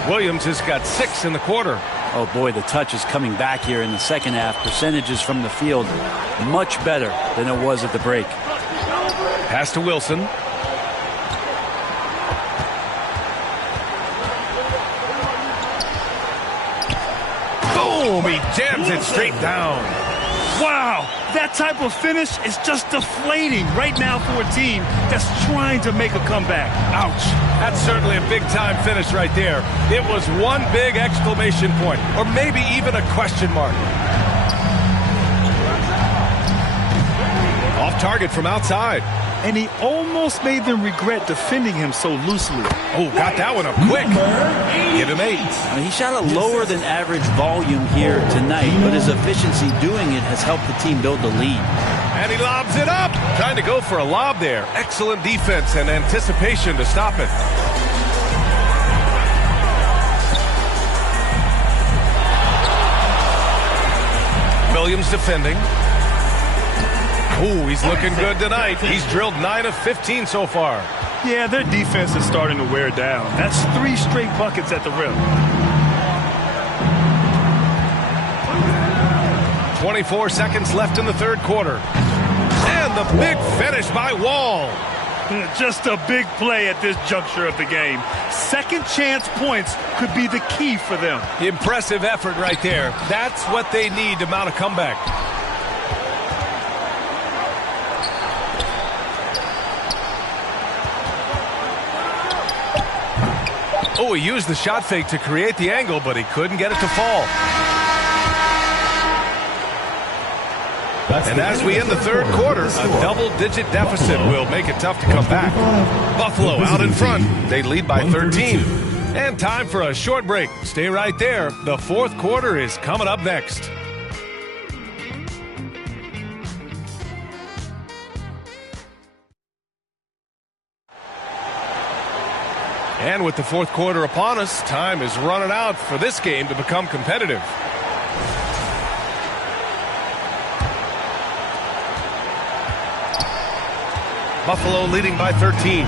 Williams has got 6 in the quarter. Oh boy, the touch is coming back here in the second half. Percentages from the field much better than it was at the break. Pass to Wilson. Boom! He jams it straight down. Wow, that type of finish is just deflating right now for a team that's trying to make a comeback. Ouch. That's certainly a big-time finish right there. It was one big exclamation point, or maybe even a question mark. Off target from outside. And he almost made them regret defending him so loosely. Oh, got that one up quick. Give him 8. He shot a lower than average volume here tonight, but his efficiency doing it has helped the team build the lead. And he lobs it up. Trying to go for a lob there. Excellent defense and anticipation to stop it. Williams defending. Ooh, he's looking good tonight. He's drilled 9 of 15 so far. Yeah, their defense is starting to wear down. That's 3 straight buckets at the rim. 24 seconds left in the third quarter. And the big finish by Wall. Just a big play at this juncture of the game. Second chance points could be the key for them. Impressive effort right there. That's what they need to mount a comeback. Oh, he used the shot fake to create the angle, but he couldn't get it to fall. And as we end the third quarter, a double-digit deficit will make it tough to come back. Buffalo out in front. They lead by 13. And time for a short break. Stay right there. The fourth quarter is coming up next. And with the fourth quarter upon us, time is running out for this game to become competitive. Buffalo leading by 13.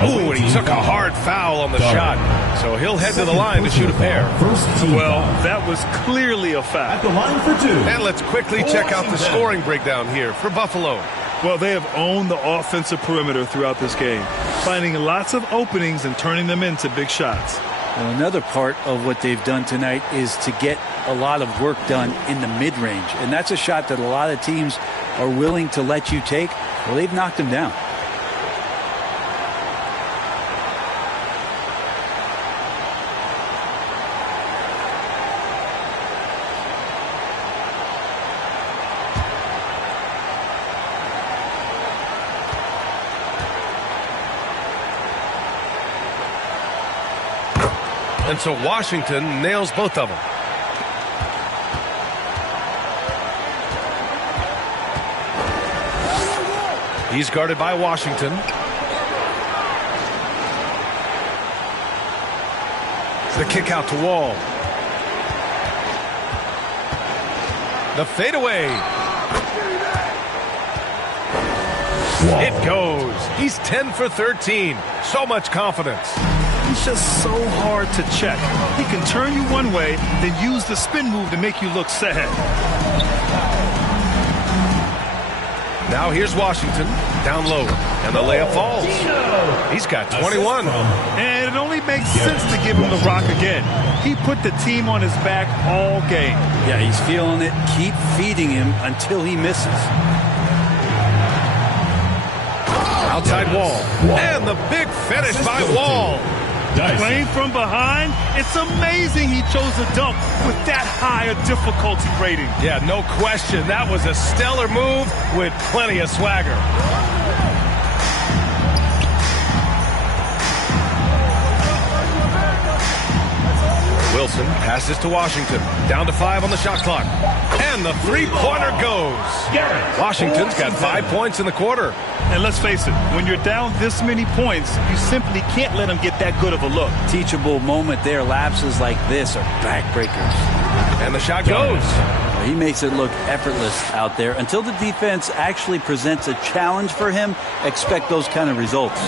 Oh, and he took a hard foul on the shot. So he'll head to the line to shoot a pair. Well, that was clearly a foul. At the line for 2. And let's quickly check out the scoring breakdown here for Buffalo. Well, they have owned the offensive perimeter throughout this game, finding lots of openings and turning them into big shots. Well, another part of what they've done tonight is to get a lot of work done in the mid-range. And that's a shot that a lot of teams are willing to let you take. Well, they've knocked them down. And so Washington nails both of them. He's guarded by Washington. The kick out to Wall. The fadeaway. It goes. He's 10 for 13. So much confidence. He's just so hard to check. He can turn you one way, then use the spin move to make you look sad. Now here's Washington, down low, and the layup falls. He's got 21. And it only makes sense to give him the rock again. He put the team on his back all game. Yeah, he's feeling it. Keep feeding him until he misses. Outside Wall. And the big finish by Wall. Playing from behind, it's amazing he chose a dunk with that high a difficulty rating. Yeah, no question. That was a stellar move with plenty of swagger. Wilson passes to Washington. Down to 5 on the shot clock. And the three-pointer goes. Washington's got 5 points in the quarter. And let's face it, when you're down this many points, you simply can't let them get that good of a look. Teachable moment there. Lapses like this are backbreakers. And the shot goes. He makes it look effortless out there. Until the defense actually presents a challenge for him, expect those kind of results.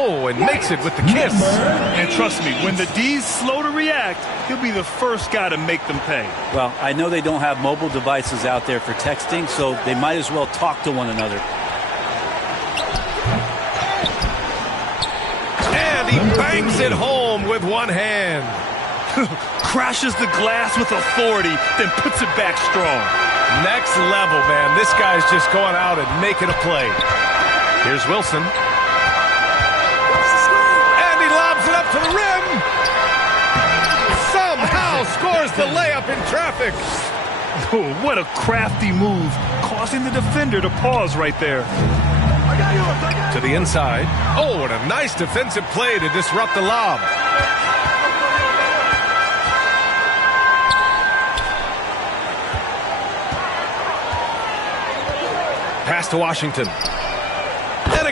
Oh, and makes it with the kiss. And trust me, when the D's slow to react, he'll be the first guy to make them pay. Well, I know they don't have mobile devices out there for texting, so they might as well talk to one another. And he bangs it home with one hand. Crashes the glass with authority, then puts it back strong. Next level, man. This guy's just going out and making a play. Here's Wilson. To the rim. Somehow scores the layup in traffic. Oh, what a crafty move, causing the defender to pause right there. To the inside. Oh, and a nice defensive play to disrupt the lob. Pass to Washington.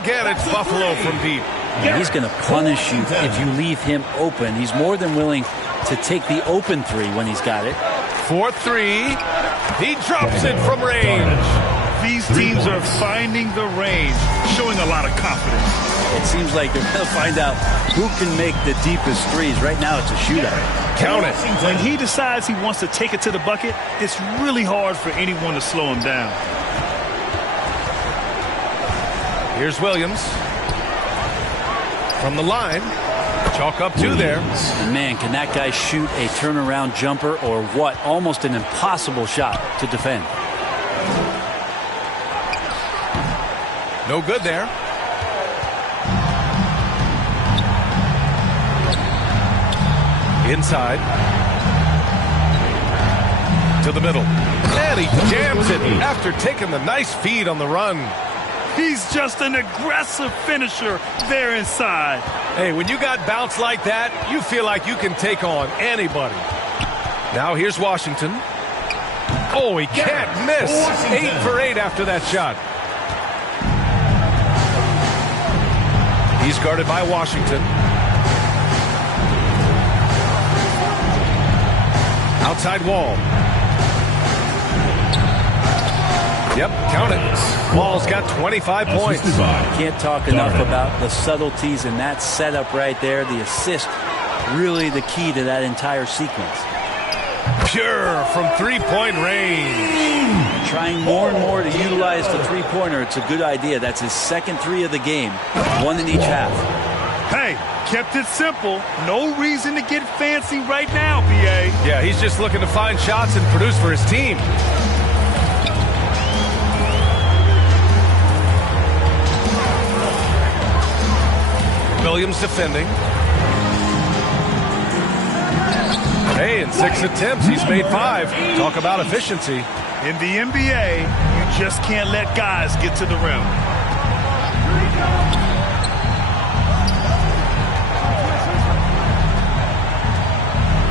again, it's Buffalo from deep. And he's going to punish you if you leave him open. He's more than willing to take the open three when he's got it. 4-3. He drops it from range. These teams are finding the range, showing a lot of confidence. It seems like they're going to find out who can make the deepest threes. Right now, it's a shootout. Count it. When he decides he wants to take it to the bucket, it's really hard for anyone to slow him down. Here's Williams. From the line. Chalk up 2 there. And man, can that guy shoot a turnaround jumper or what? Almost an impossible shot to defend. No good there. Inside. To the middle. And he jams it after taking the nice feed on the run. He's just an aggressive finisher there inside. Hey, when you got bounce like that, you feel like you can take on anybody. Now here's Washington. Oh, he can't miss. 8 for 8 after that shot. He's guarded by Washington. Outside wall. Yep, count it. Wall's got 25 points. Can't talk enough about the subtleties in that setup right there. The assist, really the key to that entire sequence. Pure from three-point range. Trying more and more to utilize the three-pointer. It's a good idea. That's his second 3 of the game. 1 in each half. Hey, kept it simple. No reason to get fancy right now, BA. Yeah, he's just looking to find shots and produce for his team. Williams defending. Hey, in 6 attempts, he's made 5. Talk about efficiency. In the NBA, you just can't let guys get to the rim.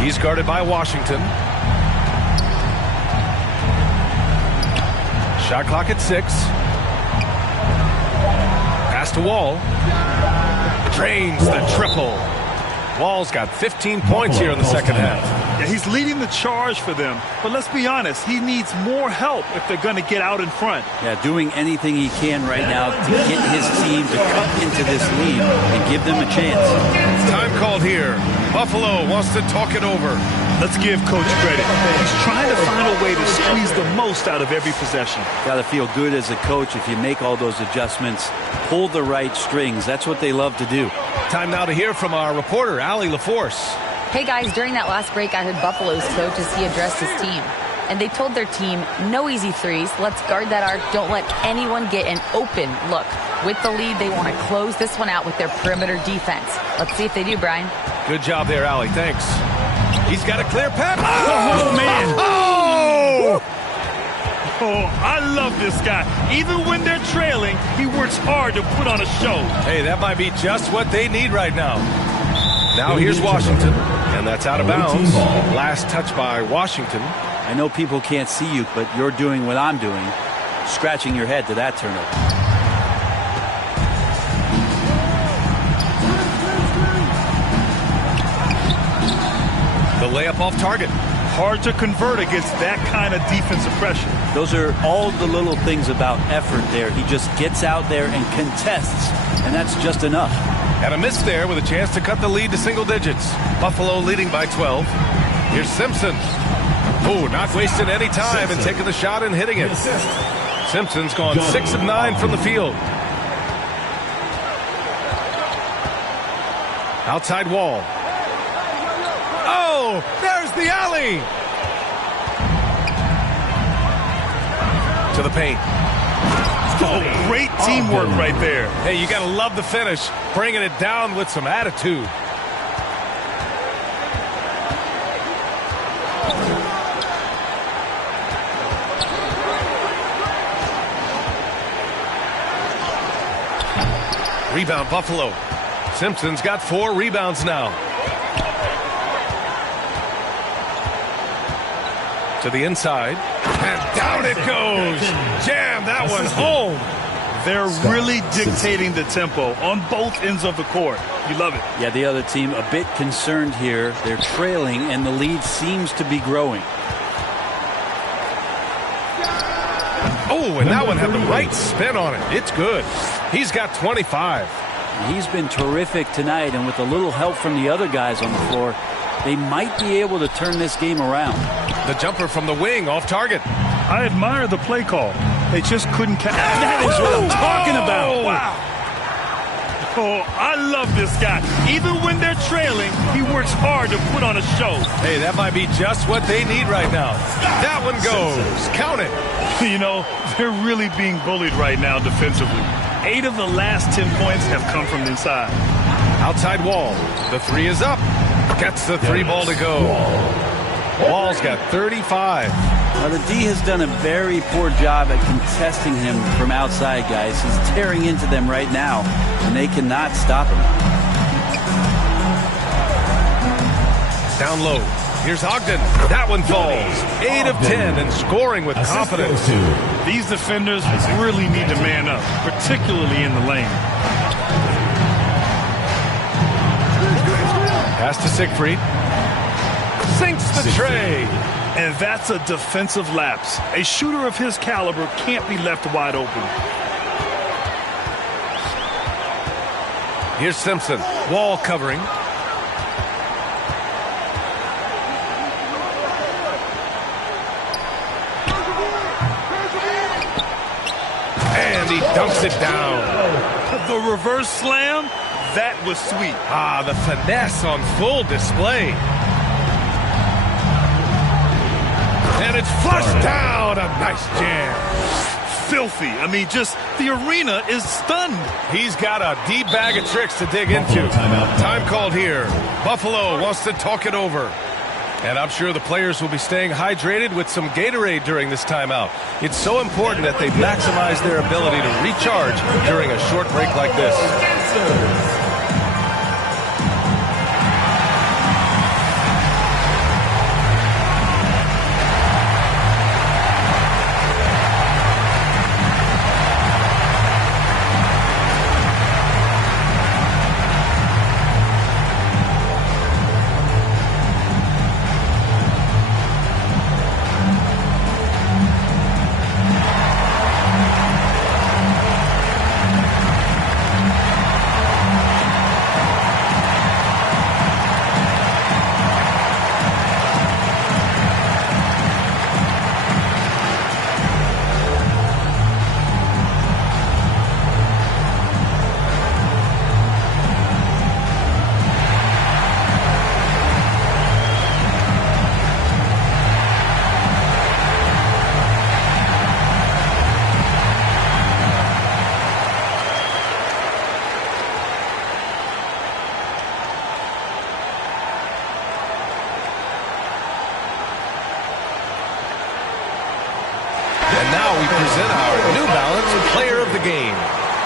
He's guarded by Washington. Shot clock at 6. Pass to Wall. Drains the triple. Wall's got 15 points here in the second half. Yeah, he's leading the charge for them. But let's be honest, he needs more help if they're going to get out in front. Yeah, doing anything he can right now to get his team to cut into this lead and give them a chance. Time called here. Buffalo wants to talk it over. Let's give Coach credit. He's trying to find a way to squeeze the most out of every possession. Got to feel good as a coach if you make all those adjustments, pull the right strings. That's what they love to do. Time now to hear from our reporter, Allie LaForce. Hey guys, during that last break, I heard Buffalo's coach as he addressed his team. And they told their team, no easy threes. Let's guard that arc. Don't let anyone get an open look. With the lead, they want to close this one out with their perimeter defense. Let's see if they do, Brian. Good job there, Allie. Thanks. He's got a clear path. Oh, man. Oh! Oh, I love this guy. Even when they're trailing, he works hard to put on a show. Hey, that might be just what they need right now. Now here's Washington, and that's out of bounds. Last touch by Washington. I know people can't see you, but you're doing what I'm doing, scratching your head to that turnover. The layup off target. Hard to convert against that kind of defensive pressure. Those are all the little things about effort there. He just gets out there and contests, and that's just enough. And a miss there with a chance to cut the lead to single digits. Buffalo leading by 12. Here's Simpson. Oh, not wasting any time and taking the shot and hitting it. Simpson's gone 6 of 9 from the field. Outside Wall. Oh, there's the alley. To the paint. Oh, great teamwork right there. Hey, you got to love the finish. Bringing it down with some attitude. Rebound, Buffalo. Simpson's got 4 rebounds now. To the inside. And down it goes. Jam that one home. They're really dictating the tempo on both ends of the court. You love it. Yeah, the other team a bit concerned here. They're trailing, and the lead seems to be growing. Oh, and that one had the right spin on it. It's good. He's got 25. He's been terrific tonight, and with a little help from the other guys on the floor, they might be able to turn this game around. The jumper from the wing off target. I admire the play call. They just couldn't catch. That is what I'm talking about. Wow. Oh, I love this guy. Even when they're trailing, he works hard to put on a show. Hey, that might be just what they need right now. That one goes. Count it. You know, they're really being bullied right now defensively. 8 of the last 10 points have come from inside. Outside Wall. The three is up. Gets the three ball to go. Wall's got 35. Now, the D has done a very poor job at contesting him from outside, guys. He's tearing into them right now, and they cannot stop him. Down low. Here's Ogden. That one falls. 8 of 10 and scoring with confidence. These defenders really need to man up, particularly in the lane. Pass to Siegfried. Sinks the tray. And that's a defensive lapse. A shooter of his caliber can't be left wide open. Here's Simpson. Wall covering. And he dunks it down. The reverse slam, that was sweet. Ah, the finesse on full display. And it's flushed down. A nice jam. Filthy. I mean, just the arena is stunned. He's got a deep bag of tricks to dig into. Time called here. Buffalo wants to talk it over. And I'm sure the players will be staying hydrated with some Gatorade during this timeout. It's so important that they maximize their ability to recharge during a short break like this.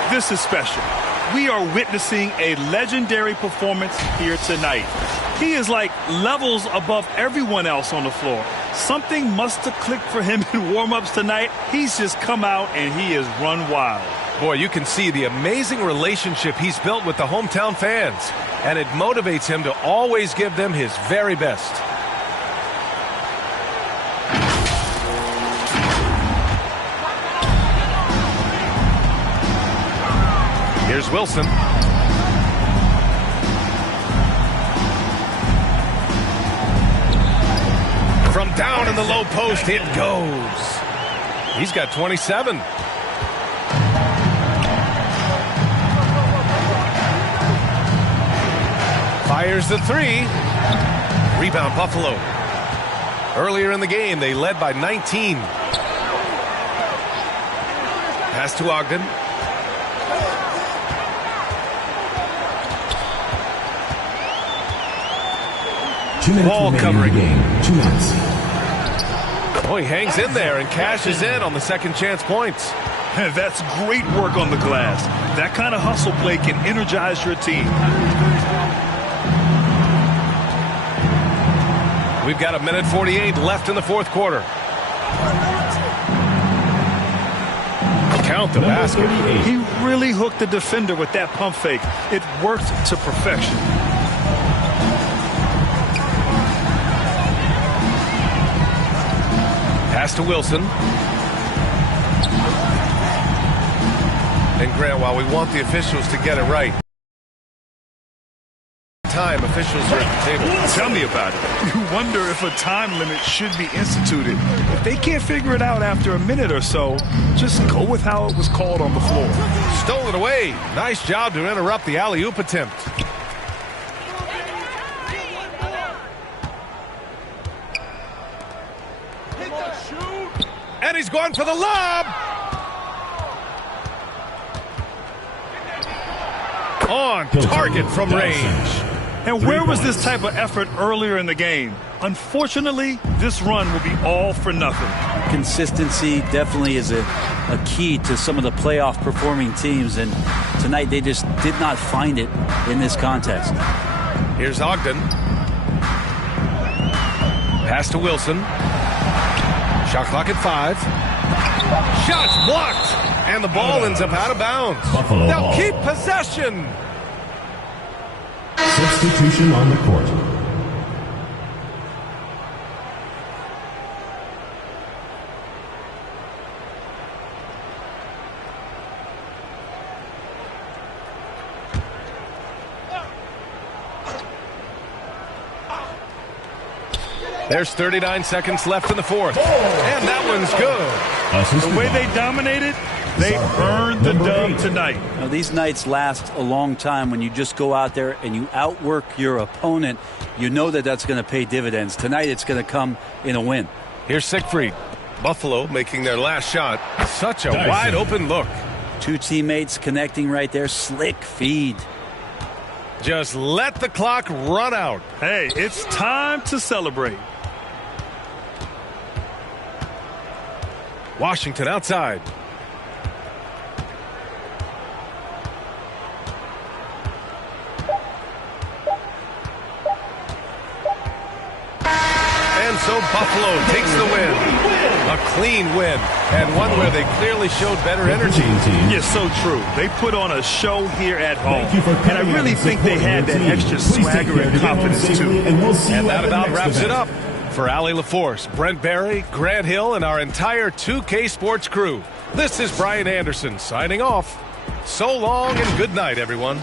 This is special. We are witnessing a legendary performance here tonight. He is like levels above everyone else on the floor. Something must have clicked for him in warm-ups tonight. He's just come out and he has run wild. Boy, you can see the amazing relationship he's built with the hometown fans, and it motivates him to always give them his very best. Here's Wilson. From down in the low post, it goes. He's got 27. Fires the three. Rebound Buffalo. Earlier in the game, they led by 19. Pass to Ogden. Ball covering. 2 minutes. Oh, he hangs in there and cashes in on the second chance points. That's great work on the glass. That kind of hustle play can energize your team. We've got 1:48 left in the fourth quarter. count the basket. He really hooked the defender with that pump fake. It worked to perfection. Pass to Wilson. And Grant, while we want the officials to get it right, time officials are at the table. Tell me about it. You wonder if a time limit should be instituted. If they can't figure it out after a minute or so, just go with how it was called on the floor. Stole it away. Nice job to interrupt the alley-oop attempt. And he's going for the lob. On target from range. And where was this type of effort earlier in the game? Unfortunately, this run will be all for nothing. Consistency definitely is a key to some of the playoff performing teams, and tonight they just did not find it in this contest. Here's Ogden. Pass to Wilson. Shot clock at 5. Shots blocked, and the ball ends up out of bounds. Buffalo They'll ball. keep possession. Substitution on the court. There's 39 seconds left in the fourth. And that one's good. The way they dominated, they earned the dub tonight. Now, these nights last a long time when you just go out there and you outwork your opponent. You know that that's going to pay dividends. Tonight it's going to come in a win. Here's Siegfried. Buffalo making their last shot. Such a wide open look. Two teammates connecting right there. Slick feed. Just let the clock run out. Hey, it's time to celebrate. Washington outside. And so Buffalo takes the win. A clean win, and one where they clearly showed better energy. Yes, so true. They put on a show here at home, and I really think they had that extra swagger and confidence too. And that about wraps it up. For Allie LaForce, Brent Barry, Grant Hill, and our entire 2K Sports crew, this is Brian Anderson signing off. So long and good night, everyone.